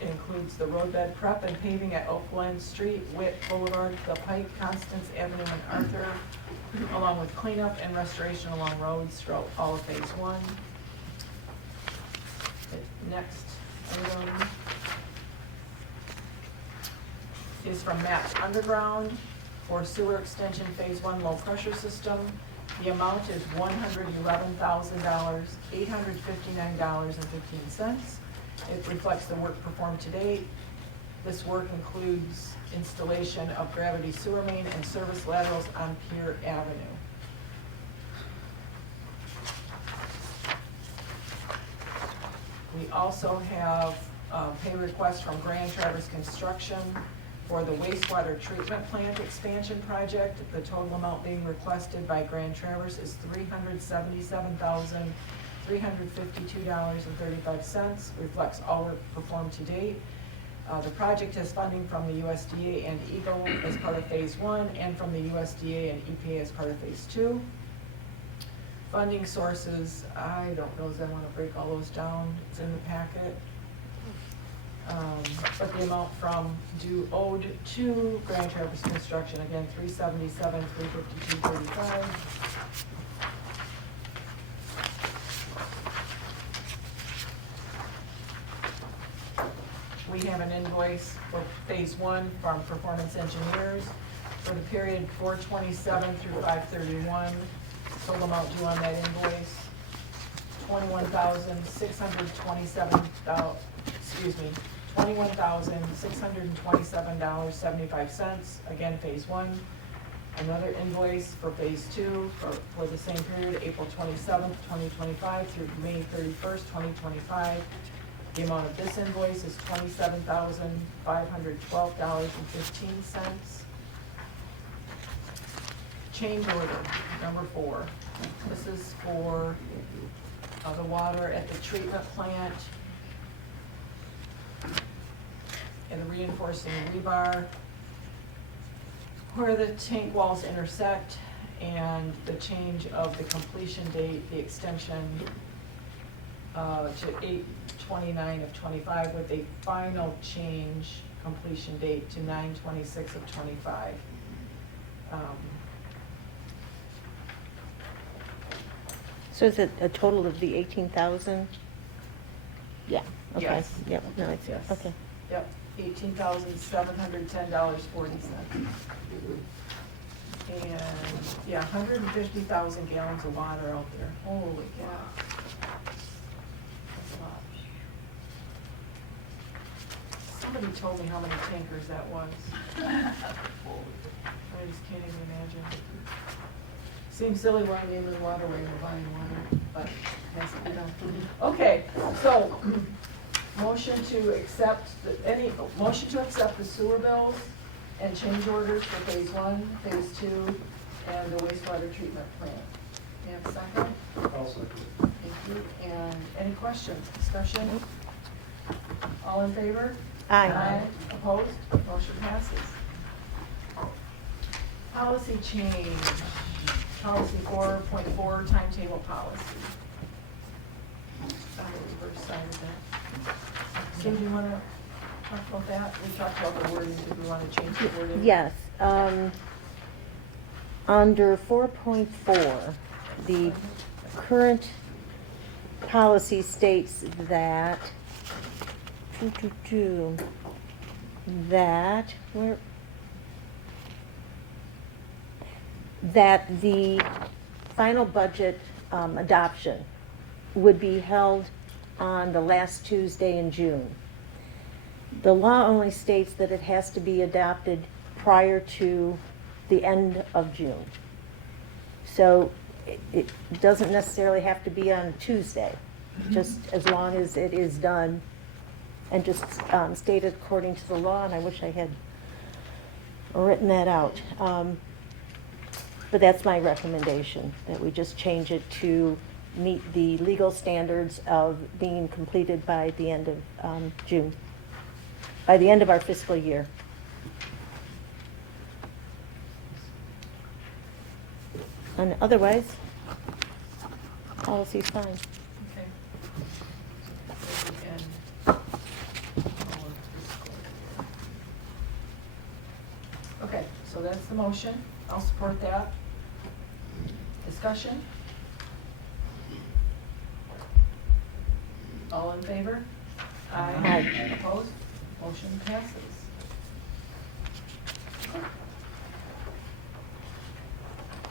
includes the roadbed prep and paving at Oakland Street, Witt Boulevard, The Pike, Constance Avenue, and Arthur, along with cleanup and restoration along roads throughout all of phase 1. The next item is from Matt's Underground for sewer extension phase 1 low pressure system. The amount is $111,859.15. It reflects the work performed to date. This work includes installation of gravity sewer main and service laterals on Pier Avenue. We also have a pay request from Grand Traverse Construction for the wastewater treatment plant expansion project. The total amount being requested by Grand Traverse is $377,352.35, reflects all work performed to date. The project has funding from the USDA and EGLE as part of phase 1, and from the USDA and EPA as part of phase 2. Funding sources, I don't know if I want to break all those down, it's in the packet. But the amount from owed to Grand Traverse Construction, again, $377,352.35. We have an invoice for phase 1 from Performance Engineers for the period 4/27 through 5/31. Total amount due on that invoice, $21,627.75, again, phase 1. Another invoice for phase 2 for the same period, April 27th, 2025 through May 31st, 2025. The amount of this invoice is $27,512.15. Change order number 4. This is for the water at the treatment plant and the reinforcing rebar where the tank walls intersect, and the change of the completion date, the extension to 8/29 of 25 with a final change completion date to 9/26 of 25. So is it a total of the 18,000? Yeah, okay. Yes. Yep, no, it's, Yes. okay. Yep, $18,710.40. And, yeah, 150,000 gallons of water out there. Holy cow. That's a lot. Somebody told me how many tankers that was. I just can't even imagine. Seems silly when I'm in the waterway and we're buying water, but it has to be done. Okay, so, motion to accept the sewer bills and change orders for phase 1, phase 2, and the wastewater treatment plant. You have a second? I'll second it. Thank you. And any questions, discussion? All in favor? Aye. Opposed? Motion passes. Policy change. Policy 4.4, timetable policy. We first started that. Kim, do you want to talk about that? We talked about the wording. Did we want to change the wording? Yes. Under 4.4, the current policy states that, that the final budget adoption would be held on the last Tuesday in June. The law only states that it has to be adopted prior to the end of June. So it doesn't necessarily have to be on Tuesday, just as long as it is done and just stated according to the law, and I wish I had written that out. But that's my recommendation, that we just change it to meet the legal standards of being completed by the end of June, by the end of our fiscal year. And otherwise, policy's fine. Okay. Okay, so that's the motion. I'll support that. Discussion? All in favor? Aye. Opposed? Motion passes.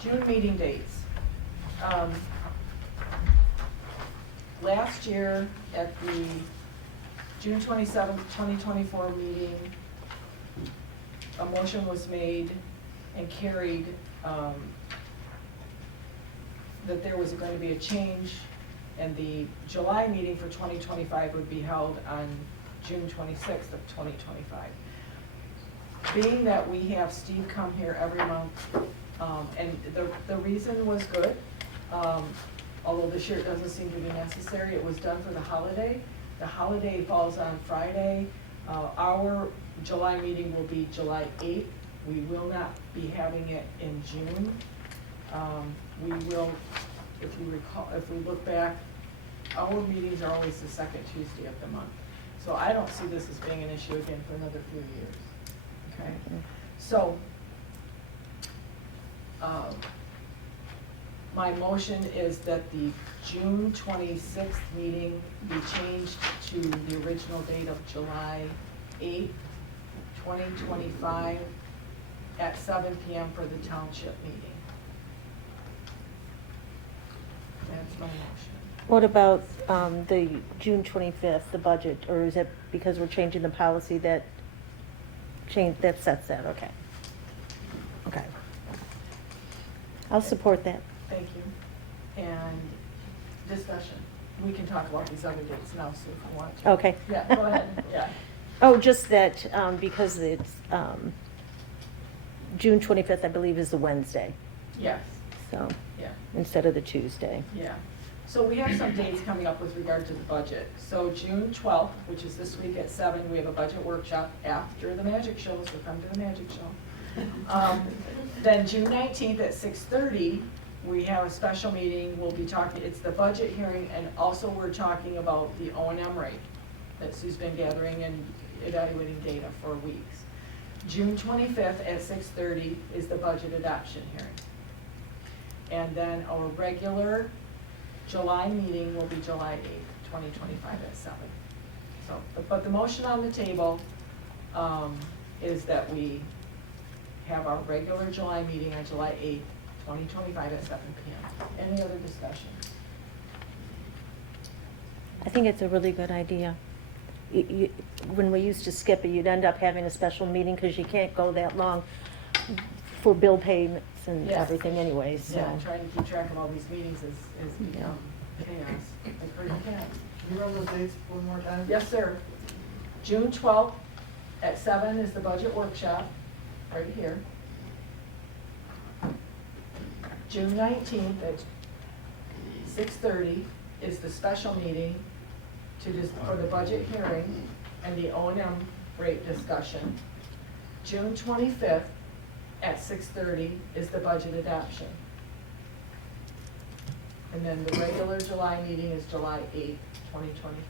June meeting dates. Last year, at the June 27th, 2024 meeting, a motion was made and carried that there was going to be a change, and the July meeting for 2025 would be held on June 26th of 2025. Being that we have Steve come here every month, and the reason was good, although this year it doesn't seem to be necessary, it was done for the holiday. The holiday falls on Friday. Our July meeting will be July 8th. We will not be having it in June. We will, if you recall, if we look back, our meetings are always the second Tuesday of the month. So I don't see this as being an issue again for another few years. Okay? So, my motion is that the June 26th meeting be changed to the original date of July 8th, 2025 at 7 p.m. for the township meeting. That's my motion. What about the June 25th, the budget, or is it because we're changing the policy that sets that? Okay. Okay. I'll support that. Thank you. And discussion. We can talk about these other dates now, so if you want to. Okay. Yeah, go ahead. Yeah. Oh, just that because it's June 25th, I believe, is the Wednesday. Yes. So Yeah. instead of the Tuesday. Yeah. So we have some dates coming up with regard to the budget. So June 12th, which is this week at 7, we have a budget workshop after the magic show, so come to the magic show. Then June 19th at 6:30, we have a special meeting. We'll be talking, it's the budget hearing, and also we're talking about the O&M rate that Sue's been gathering and evaluating data for weeks. June 25th at 6:30 is the budget adoption hearing. And then our regular July meeting will be July 8th, 2025 at 7. So, but the motion on the table is that we have our regular July meeting on July 8th, 2025 at 7 p.m. Any other discussion? I think it's a really good idea. When we used to skip it, you'd end up having a special meeting because you can't go that long for bill payments and Yes. everything anyway, so. Yeah, trying to keep track of all these meetings is become chaos. Like, where you can. Can you run those dates one more time? Yes, sir. June 12th at 7 is the budget workshop, right here. June 19th at 6:30 is the special meeting for the budget hearing and the O&M rate discussion. June 25th at 6:30 is the budget adoption. And then the regular July meeting is July 8th, 2025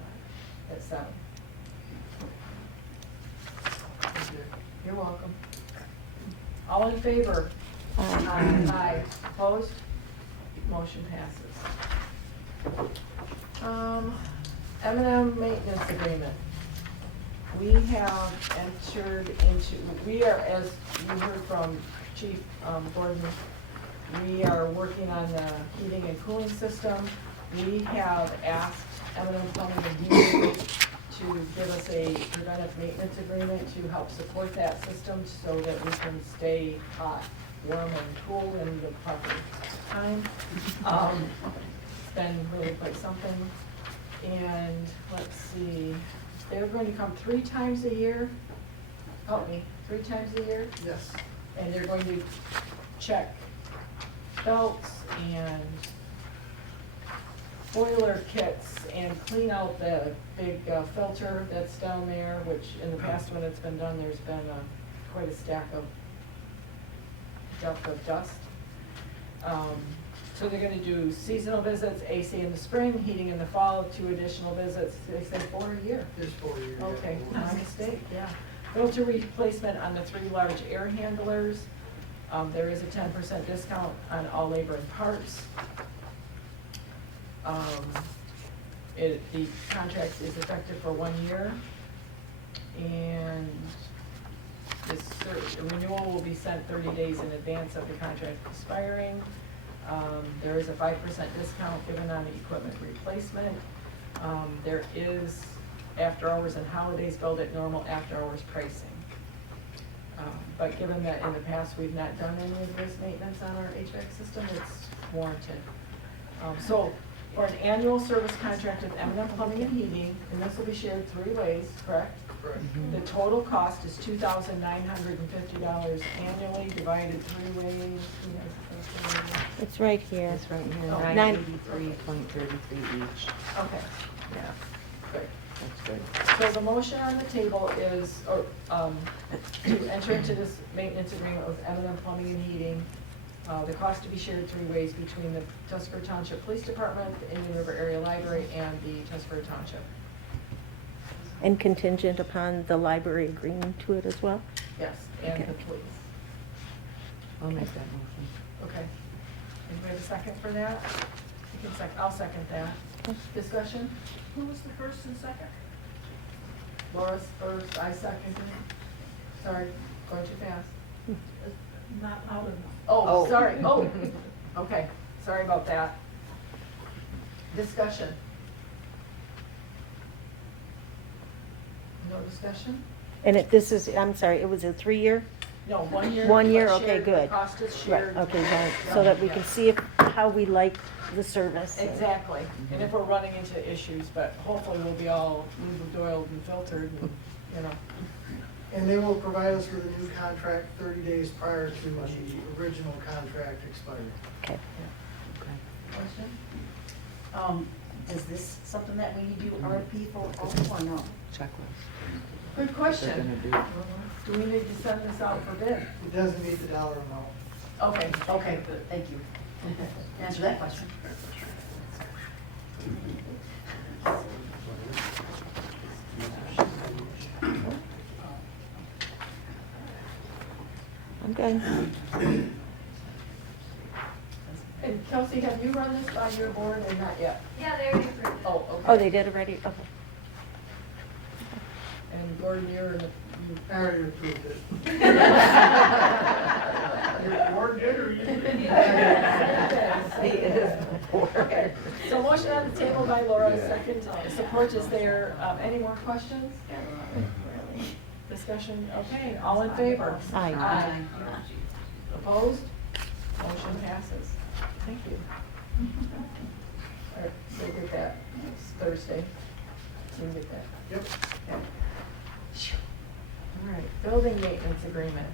at 7. You're welcome. All in favor? Aye. Opposed? Motion passes. M&M Maintenance Agreement. We have entered into, we are, as you heard from Chief Gordon, we are working on the heating and cooling system. We have asked M&M Plumbing and Heating to give us a preventive maintenance agreement to help support that system so that we can stay hot warm and cool in the proper time. It's been really quite something. And let's see, they're going to come 3 times a year. Help me, 3 times a year? Yes. And they're going to check belts and boiler kits and clean out the big filter that's down there, which in the past when it's been done, there's been quite a stack of dust. So they're gonna do seasonal visits, AC in the spring, heating in the fall, 2 additional visits. They said 4 a year. Just 4 years. Okay, my mistake, yeah. Filter replacement on the 3 large air handlers. There is a 10% discount on all labor and parts. The contract is effective for 1 year. And the renewal will be sent 30 days in advance of the contract expiring. There is a 5% discount given on the equipment replacement. There is after hours and holidays billed at normal after hours pricing. But given that in the past we've not done any of this maintenance on our HVAC system, it's warranted. So for an annual service contract with M&M Plumbing and Heating, and this will be shared 3 ways, correct? Correct. The total cost is $2,950 annually, divided 3 ways. It's right here. It's right here, Oh. 983.33 each. Okay, Yeah, great. that's good. So the motion on the table is, to enter into this maintenance agreement with M&M Plumbing and Heating. The cost to be shared 3 ways between the Tuscarora Township Police Department, the Indian River Area Library, and the Tuscarora Township. And contingent upon the library agreeing to it as well? Yes, and Okay. the police. I'll make that motion. Okay. Anybody have a second for that? You can I'll second that. Discussion? Who was the first and second? Laura's first, I seconded. Sorry, going too fast. Not out of. Oh, sorry, oh, okay, sorry about that. Discussion? No discussion? And this is, I'm sorry, it was a 3-year? No, 1 year. 1 year, but okay, shared, the good. cost is Right, shared. okay, so that we can see how we like the service. Exactly, and if we're running into issues, but hopefully we'll be all oiled and filtered and, you know. And they will provide us with a new contract 30 days prior to the original contract expiring. Okay. Question? Is this something that we need to do RFP for also or no? Checklist. Good They're question. gonna do. Do we need to send this out for bid? It doesn't meet the dollar amount. Okay, Good, thank you. Answer that question. I'm good. And Kelsey, have you run this by your board or not yet? Yeah, they already approved it. Oh, okay. Oh, they did already? Okay. And Gordon, you. I already approved it. Okay, so motion on the table by Laura, second support is there. Any more questions? Discussion, okay, all in favor? Aye. Opposed? Motion passes. Thank you. All right, so we'll get that next Thursday. So you can get that. Yep. Okay. All right, building maintenance agreement.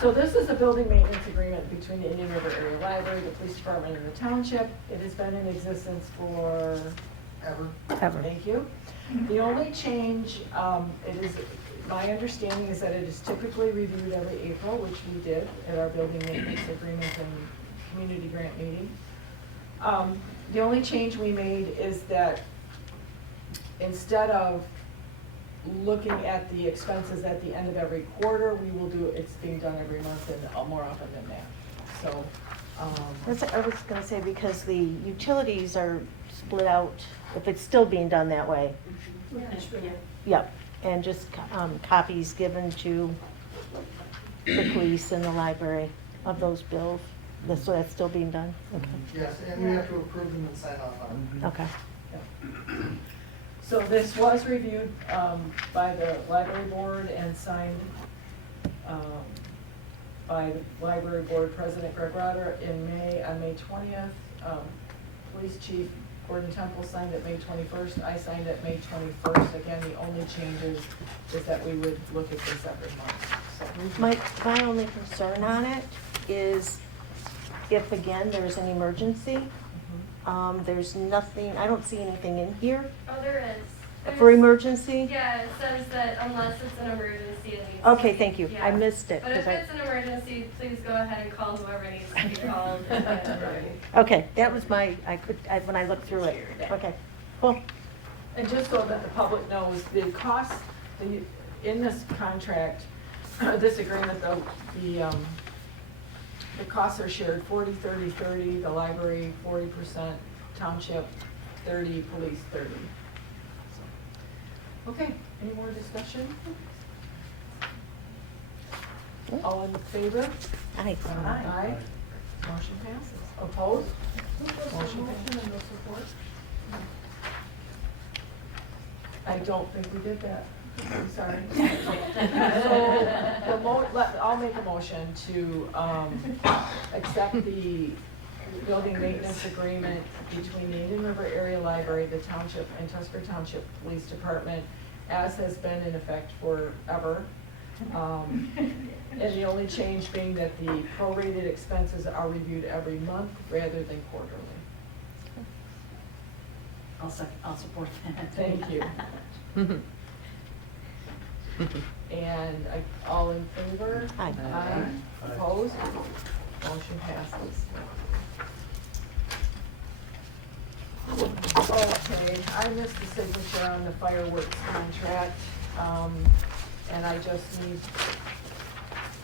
So this is a building maintenance agreement between the Indian River Area Library, the Police Department, and the Township. It has been in existence for Ever. Thank you. The only change, it is, my understanding is that it is typically reviewed every April, which we did at our building maintenance agreement and community grant meeting. The only change we made is that instead of looking at the expenses at the end of every quarter, we will do, it's being done every month and more often than that. So, I was gonna say, because the utilities are split out, if it's still being done that way. Yep, and just copies given to the police and the library of those bills. So that's still being done? Okay. Yes, and we have to approve them and sign off on them. Okay. so this was reviewed by the library board and signed by the Library Board President Greg Rotter on May 20th. Police Chief Gordon Temple signed it May 21st. I signed it May 21st. Again, the only changes is that we would look at this every month. So My only concern on it is if, again, there's an emergency, there's nothing, I don't see anything in here Oh, there is. for emergency. Yeah, it says that unless it's an emergency, it needs. Okay, thank you. I Yeah. missed it. But if 'cause I- it's an emergency, please go ahead and call whoever needs to be called. and get it ready. Okay, that was when I looked through it. Okay, cool. And just so that the public knows, the cost, in this contract, this agreement, the costs are shared 40, 30, 30, the library 40%, township 30, police 30. So, okay, any more discussion? All in favor? Aye. Aye. Motion passes. Opposed? Motion passes. No support? I don't think we did that. I'm sorry. So, I'll make a motion to accept the building maintenance agreement between the Indian River Area Library, the township, and Tuscarora Township Police Department, as has been in effect forever. And the only change being that the prorated expenses are reviewed every month rather than quarterly. I'll support that. Thank you. And all in favor? Aye. Aye. Opposed? Motion passes. Okay, I missed the signature on the fireworks contract, and I just need,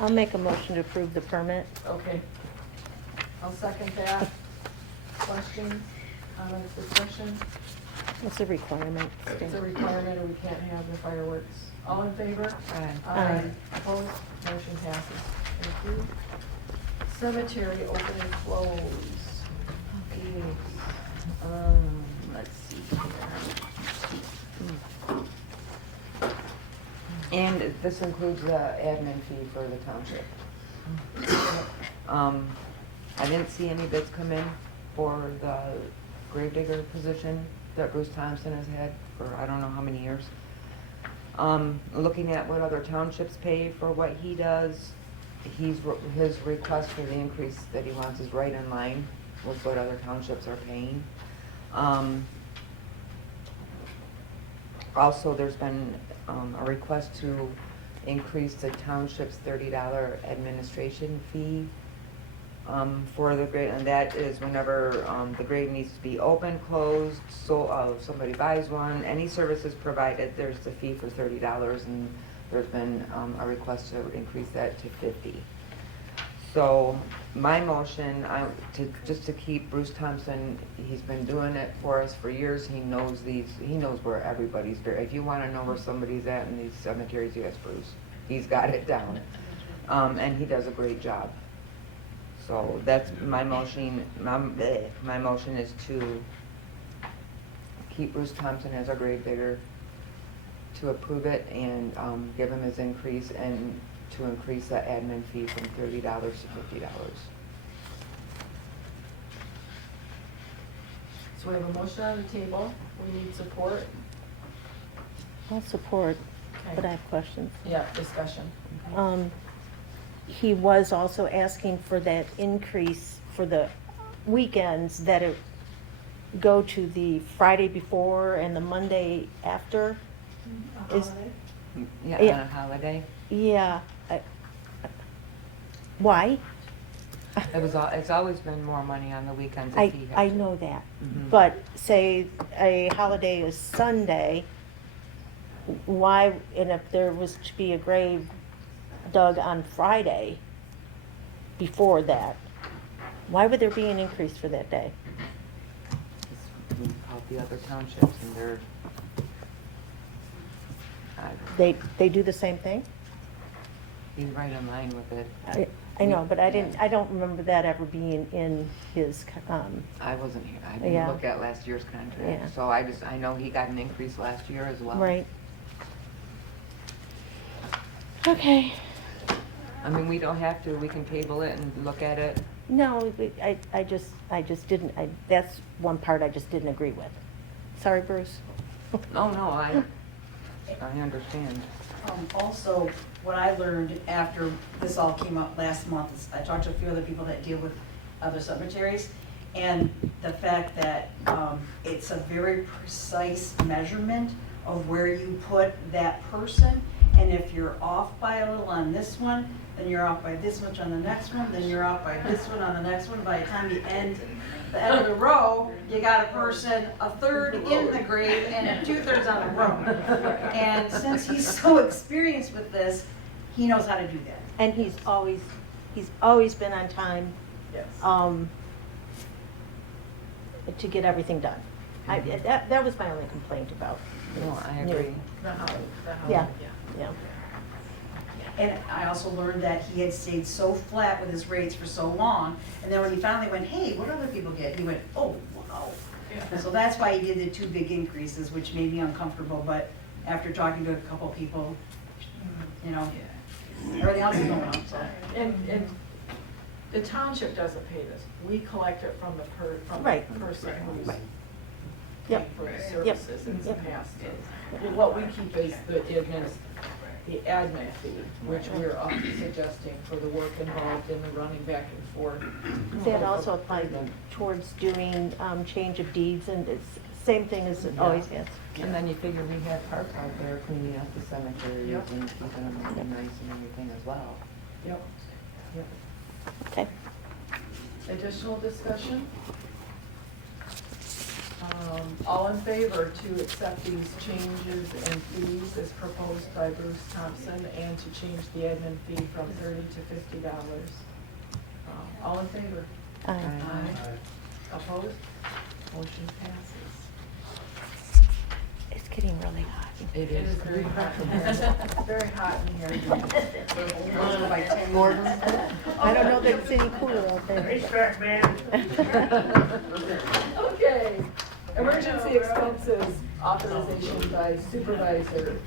I'll make a motion to approve the permit. okay. I'll second that. Questions, comments, discussion? It's a requirement. It's a requirement or we can't have the fireworks. All in favor? Aye. Opposed? Motion passes. Thank you. Cemetery open and close. Okay. Let's see here. And this includes the admin fee for the township. I didn't see any bids come in for the gravedigger position that Bruce Thompson has had for I don't know how many years. Looking at what other townships pay for what he does, his request for the increase that he wants is right in line with what other townships are paying. Also, there's been a request to increase the township's $30 administration fee for the grade, and that is whenever the grade needs to be open, closed, so somebody buys one, any services provided, there's the fee for $30, and there's been a request to increase that to $50. So my motion, just to keep Bruce Thompson, he's been doing it for us for years. He knows where everybody's buried. If you want to know where somebody's at in these cemeteries, you ask Bruce. He's got it down, and he does a great job. So that's my motion. My motion is to keep Bruce Thompson as our grave digger, to approve it and give him his increase, and to increase the admin fee from $30 to $50. So we have a motion on the table. We need support. I'll support, Okay. but I have questions. Yeah, discussion. He was also asking for that increase for the weekends, that it go to the Friday before and the Monday after. Is- Yeah, Yeah. on a holiday. Yeah. Why? It's always been more money on the weekends if he has. I know that. Mhm. But say a holiday is Sunday, why, and if there was to be a grave dug on Friday before that, why would there be an increase for that day? We called the other townships and they're, They do the same thing? he's right in line with it. I know, but I don't remember that ever being in his, I wasn't here, I Yeah. didn't look at last year's Yeah. contract, so I know he got an increase last year as well. right. Okay. I mean, we don't have to, we can table it and look at it. No, I just didn't, that's one part I just didn't agree with. Sorry, Bruce. No, I understand. Also, what I learned after this all came up last month is I talked to a few other people that deal with other cemeteries, and the fact that it's a very precise measurement of where you put that person, and if you're off by a little on this one, then you're off by this much on the next one, then you're off by this one on the next one. By the time you end the end of the row, you got a person a third in the grave and 2/3 on the row. And since he's so experienced with this, he knows how to do that. And he's always been on time, Yes. to get everything done. That was my only complaint about. No, I agree. Yeah, yeah. And I also learned that he had stayed so flat with his rates for so long, and then when he finally went, hey, what do other people get? He went, oh, wow. And so that's why he did the 2 big increases, which made me uncomfortable, but after talking to a couple people, you know, everything else is going up, so. And the township doesn't pay this. We collect it from the Right. person who's Right. paying Yep. for the Yep. services in the Yep. past. And what we keep is the admin fee, which we're suggesting for the work involved in the running back and forth. That also applied towards doing change of deeds, and it's same thing as it always has. And then you figure we have Park out there cleaning up the cemeteries Yep. and keeping them looking nice and everything as well. Yep. Yep. Okay. Additional discussion? All in favor to accept these changes and fees as proposed by Bruce Thompson and to change the admin fee from $30 to $50? All in favor? Aye. Opposed? Motion passes. It's getting really hot. It is very hot in here. It's very hot in here. Gordon? I don't know that it's any cooler out there. Okay, emergency expenses authorization by supervisor.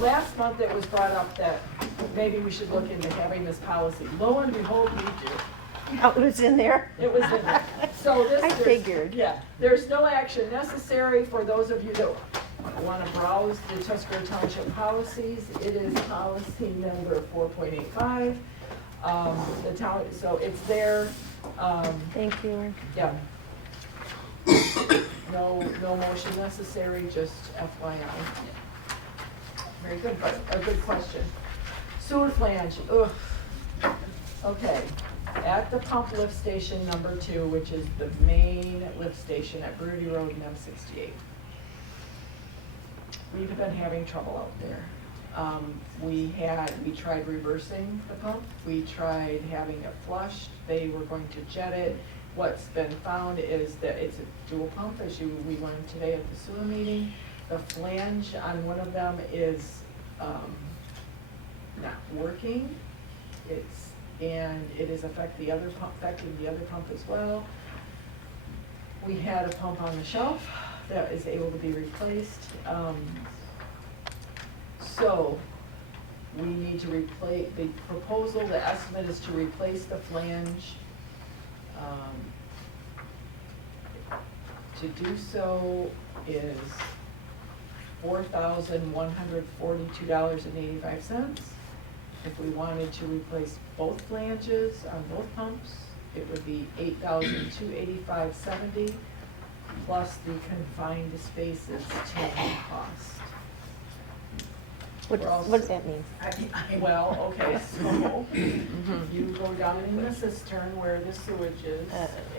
Last month it was brought up that maybe we should look into having this policy. Lo and behold, we do. Oh, it was in there? It was in there. So this. I figured. Yeah, there's no action necessary for those of you that want to browse the Tuscarora Township policies. It is policy number 4.85. The town, so it's there. Thank you. Yeah. No motion necessary, just FYI. Very good, but a good question. Sewer flange, ugh. Okay, at the pump lift station number 2, which is the main lift station at Brody Road and M68. We've been having trouble out there. We tried reversing the pump, we tried having it flushed, they were going to jet it. What's been found is that it's a dual pump, as we learned today at the sewer meeting. The flange on one of them is not working. It is affecting the other pump as well. We had a pump on the shelf that is able to be replaced. So we need to replace, the proposal, the estimate is to replace the flange. To do so is $4,142.85. If we wanted to replace both flanges on both pumps, it would be $8,285.70 plus the confined spaces total cost. What does that mean? Well, okay, so you go down in the cistern where the sewage is,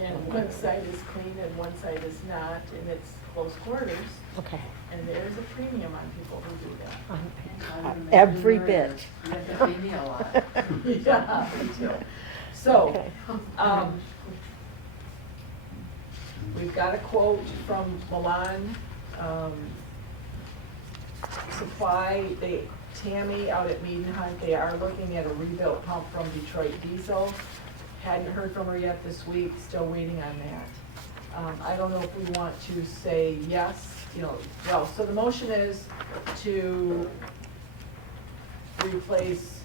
and one side is clean and one side is not, and it's close quarters. Okay. And there's a premium on people who do that. Every bit. You have to pay me a lot. Yeah, me too. So, Okay. We've got a quote from Milan Supply. Tammy out at Mead and Hunt, they are looking at a rebuilt pump from Detroit Diesel. Hadn't heard from her yet this week, still waiting on that. I don't know if we want to say yes, so the motion is to replace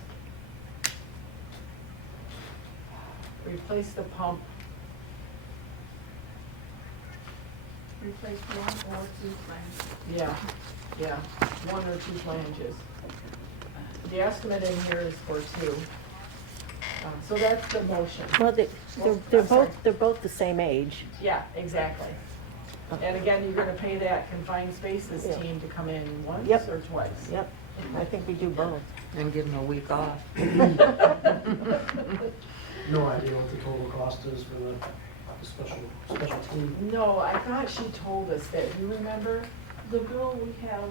replace the pump. Replace one or two flanges. Yeah, one or two flanges. The estimate in here is for two. So that's the motion. Well, I'm sorry. they're both the same age. Yeah, exactly. And again, you're gonna pay that confined spaces Yeah. team to come in once Yep. or twice? Yep, I think we do both. And give them a week off. No idea what the total cost is for the special team. No, I thought she told us that, you remember? The bill we have,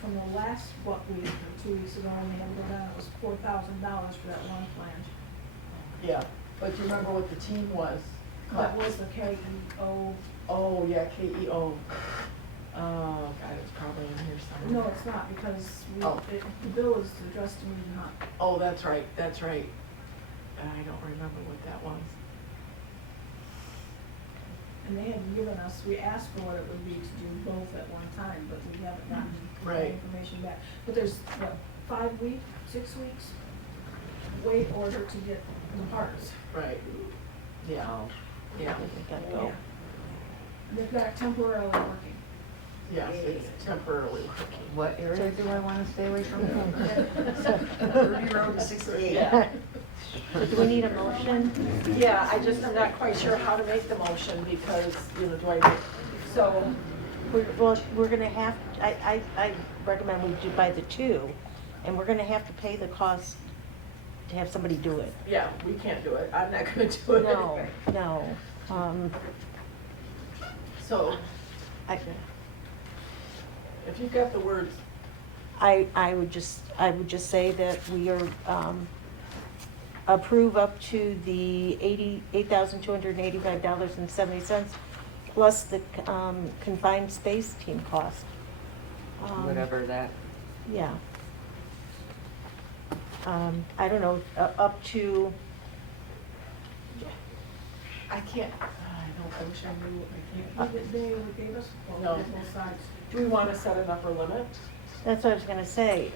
from the last, week, or 2 weeks ago, when we had to go down, it was $4,000 for that one flange. Yeah, but do you remember what the team was? That was the KEO. Oh, yeah, KEO. Oh, God, it's probably in here somewhere. No, it's not, because Oh. the bill is addressed to me, not, Oh, that's right. I don't remember what that was. and they had given us, we asked for what it would be to do both at one time, but we haven't gotten the Right. information back. But there's, 5 weeks, 6 weeks wait order to get the parts. Right. Yeah, yeah, Gotta go. They've got it temporarily working. yes, it's temporarily working. What area do I want to stay away from? Ruby Road to 68. Yeah. So do we need a motion? Yeah, I'm not quite sure how to make the motion because, do I, so, We're gonna have, I recommend we do by the two, and we're gonna have to pay the cost to have somebody do it. yeah, we can't do it. I'm not gonna do it No, anyway. no. So, I if you've got the words, would just say that we are, approve up to the $88,285.70 plus the confined space team cost. Whatever that, Yeah. I don't know, up to, I can't, I wish I knew, I can't. They gave us, No. both sides. Do we want to set an upper limit? that's what I was gonna say,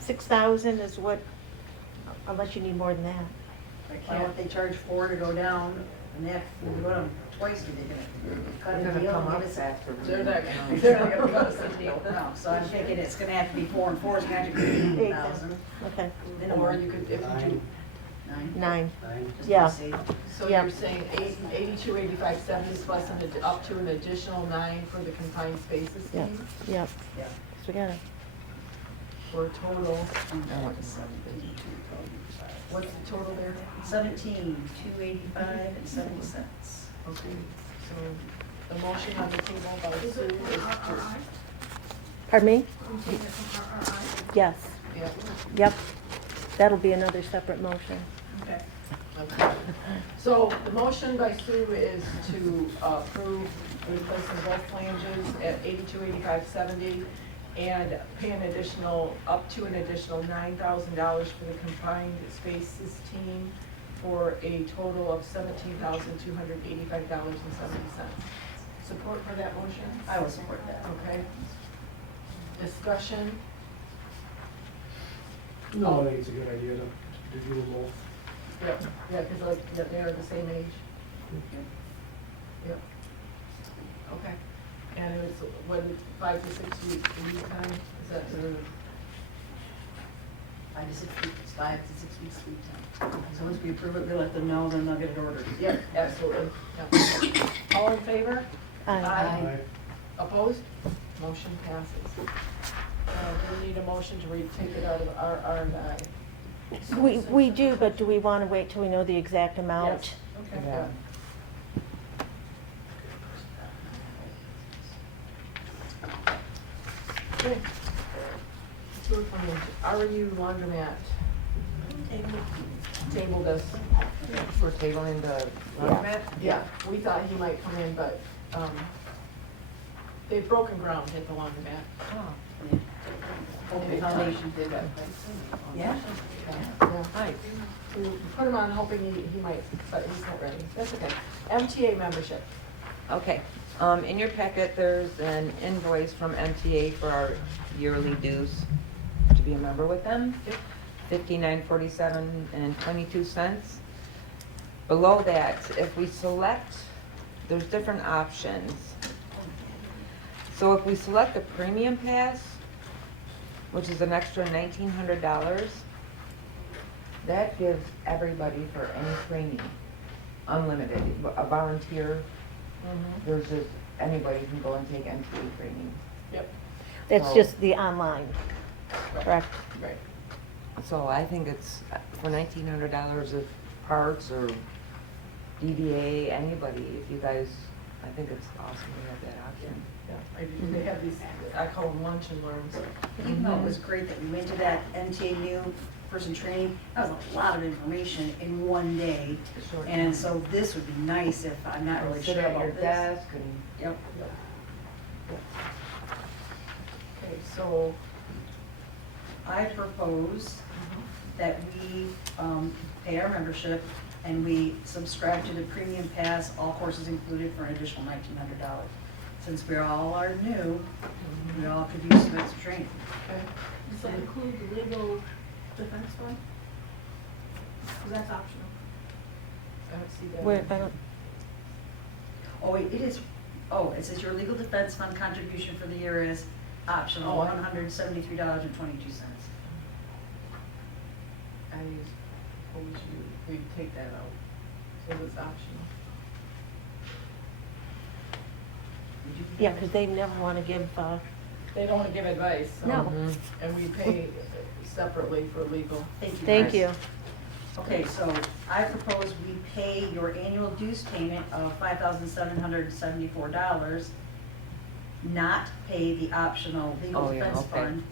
6,000 is what, unless you need more than that. I can't, if they charge 4 to go down, and they have to go down twice, are they gonna cut they're a gonna deal? come and up give us a- faster. They're not gonna, They're not gonna cut us a deal, no, so I'm thinking it's gonna have to be 4 and 4 is gonna have to be 8,000. Okay, or you could, if you do, 9, Just Yeah. to see. so Yeah. you're saying 82, 85, 70 plus up to an additional 9 for the confined spaces yeah, team? yeah, Yeah. so we got it. For a total, I want to what's the total there? 17,285 and 70 cents. Okay, so the motion on the table by Is Sue it is from to, RRI? Pardon me? Are we taking it from RRI? Yes, yeah, yep, that'll be another separate motion. Okay. okay. So the motion by Sue is to approve replacing both flanges at 82, 85, 70, and pay an additional, up to an additional $9,000 for the confined spaces team for a total of $17,285.70. Support for that motion? I will support that. Okay. Discussion? No, I think it's a good idea to do them both. Yep, yeah, because they are the same age. Yep. Okay. And it was, what, 5 to 6 weeks lead time? Is that the, 5 to 6 weeks, 5 to 6 weeks lead time. So once we approve it, we let them know, then they'll get it ordered. yep, absolutely. Yep. All in favor? Aye. Opposed? Motion passes. We need a motion to take it out of R and I. We do, but do we want to wait till we know the exact amount? Yes. Okay. Yeah. Okay. Let's move from REU Laundromat. Table this. We're tabling the laundromat? Yeah, we thought he might come in, but, they've broken ground at the laundromat. Oh. Okay, foundation did that. Yeah? Yeah, hi. We put him on hoping he might, but he's not ready. That's okay. MTA membership. Okay, in your packet, there's an invoice from MTA for our yearly dues to be a member with them. Yep. $59.47 and 22 cents. below that, if we select, there's different options. So if we select a premium pass, which is an extra $1,900, that gives everybody for any training, unlimited, a volunteer, there's just, anybody can go and take MTA training. Yep. That's So- just the online, correct? Right. So I think it's for $1,900 of parts or DDA, anybody, if you guys, I think it's awesome to have that option. Yeah, they have these, I call them lunch and learns. Even though it was great that we went to that MTA new person training, that was a lot of information in one day. Short And time. so this would be nice if, I'm not really Sit sure at your about this. desk and. Yep. Okay, so, I propose that we pay our membership and we subscribe to the premium pass, all courses included, for an additional $1,900. Since we all are new, we all could use some extra training. okay. Does that include the legal defense fund? Because that's optional. I don't see that. Where, I don't, Oh, wait, it is, oh, it says your legal defense fund contribution for the year is optional, Oh, I- $173.22. I suppose we take that out, so it's optional. yeah, because they never want to give, They don't want to give advice, so. No. And we pay separately for legal. Thank you. thank guys. you. Okay, so I propose we pay your annual dues payment of $5,774, not pay the optional legal Oh, yeah, defense okay. fund,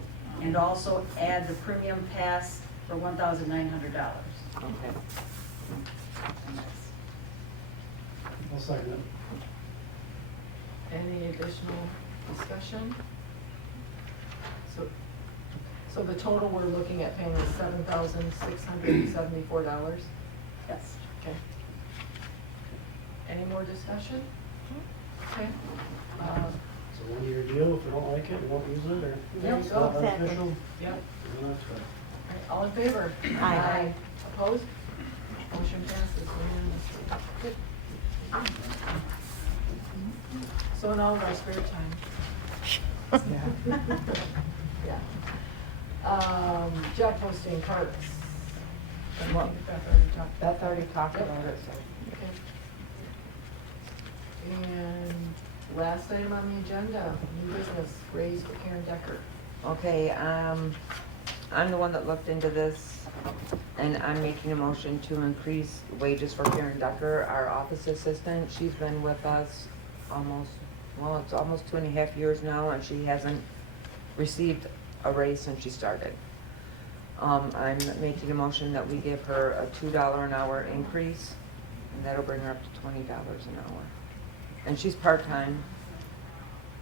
and also add the premium pass for $1,900. Okay. I'll second it. Any additional discussion? So the total we're looking at paying is $7,674? Yes. Okay. Any more discussion? Okay. It's a one-year deal. If we don't like it, we won't use it, or There it's you not go. beneficial. Yep. then that's fine. All right, all in favor? Aye. Opposed? Motion passes unanimously. So now our spare time. Yeah. Job posting parts. Well, Beth already talked. Beth already talked about it, so. Okay. And last item on the agenda, new business, raise for Karen Decker. Okay, I'm the one that looked into this, and I'm making a motion to increase wages for Karen Decker, our office assistant. She's been with us it's almost 2.5 years now, and she hasn't received a raise since she started. I'm making a motion that we give her a $2 an hour increase, and that'll bring her up to $20 an hour. And she's part-time.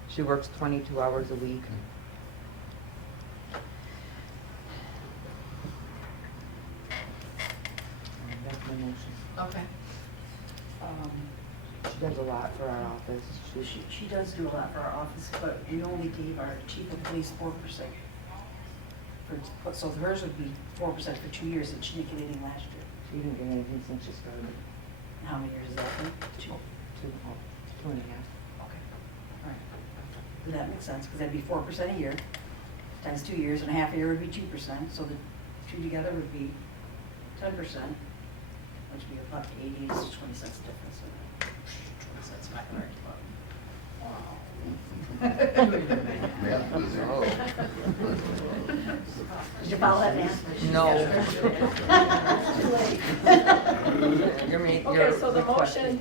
She works 22 hours a week. And that's my motion. Okay. She does a lot for our office. She does do a lot for our office, but we only gave our chief of police 4%. So hers would be 4% for 2 years, and she didn't get anything last year. She didn't get anything since she started. How many years is that? Two. 2.5. Okay, all right. Does that make sense? Because that'd be 4% a year, times 2 years, and a half a year would be 2%, so the two together would be 10%, which would be about 80 to 20 cents difference. So 20 cents, $500. Did you follow that, man? No. Too late. Okay, so the motion,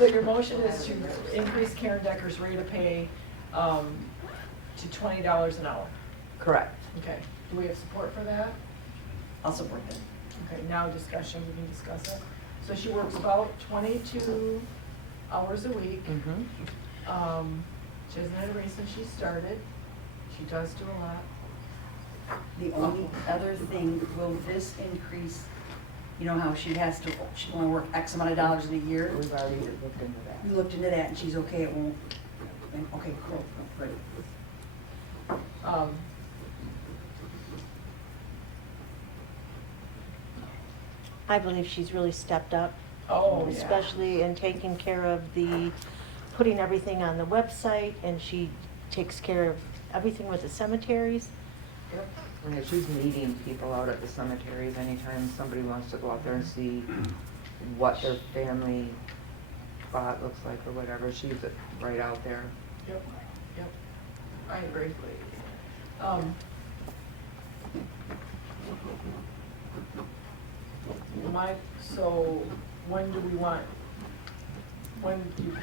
your motion is to increase Karen Decker's rate of pay to $20 an hour. Correct. Okay, do we have support for that? I'll support that. Okay, now discussion, we can discuss it. So she works about 22 hours a week. Mm-hmm. She hasn't had a raise since she started. She does do a lot. The only other thing, will this increase, you know how she only work X amount of dollars in a year? We've already looked into that. We looked into that and she's okay, it won't, okay, cool, great. I believe she's really stepped up. Oh, yeah. Especially in taking care of putting everything on the website, and she takes care of everything with the cemeteries. Yep. Yeah, she's meeting people out at the cemeteries anytime somebody wants to go out there and see what their family plot looks like or whatever. She's right out there. Yep, yep. I agree. So when do you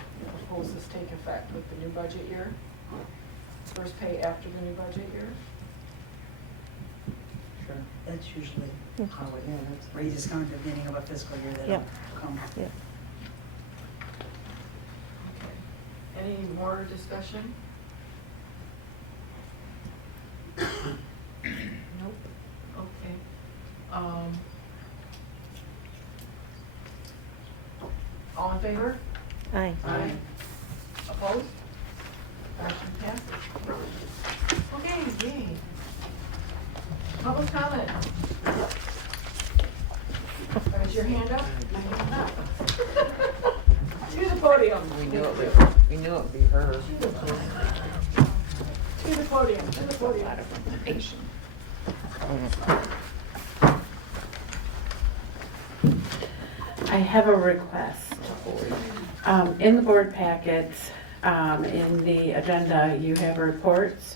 propose this take effect with the new budget year? First pay after the new budget year? Sure. That's usually how it Yeah, that's raises come at the beginning of a fiscal year, they Yep. don't come. Yeah. Okay. Any more discussion? Nope. Okay. All in favor? Aye. Aye. Opposed? Motion passes. Okay, yay. Public comment. Raise your hand up. To the podium. We knew it would be her. To the podium, to the A podium. lot of information. I have a request. In the board packets, in the agenda, you have reports,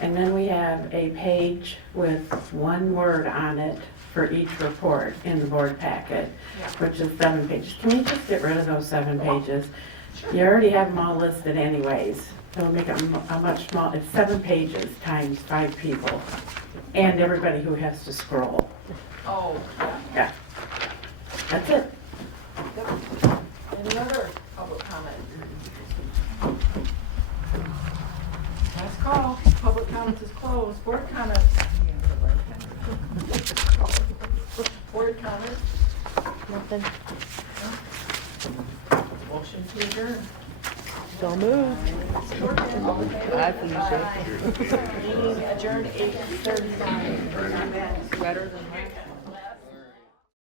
and then we have a page with one word on it for each report in the board packet, which is 7 pages. Can we just get rid of those 7 pages? You already have them all listed anyways. It'll make it a much small, it's 7 pages times 5 people, and everybody who has to scroll. Oh, Yeah, that's it. yep. Any other public comment? Last call, public comments is closed. Board comments. Board comments. Nothing. Motion to adjourn. So moved. Bye, Felicia. Meeting adjourned 8:39. Better than that.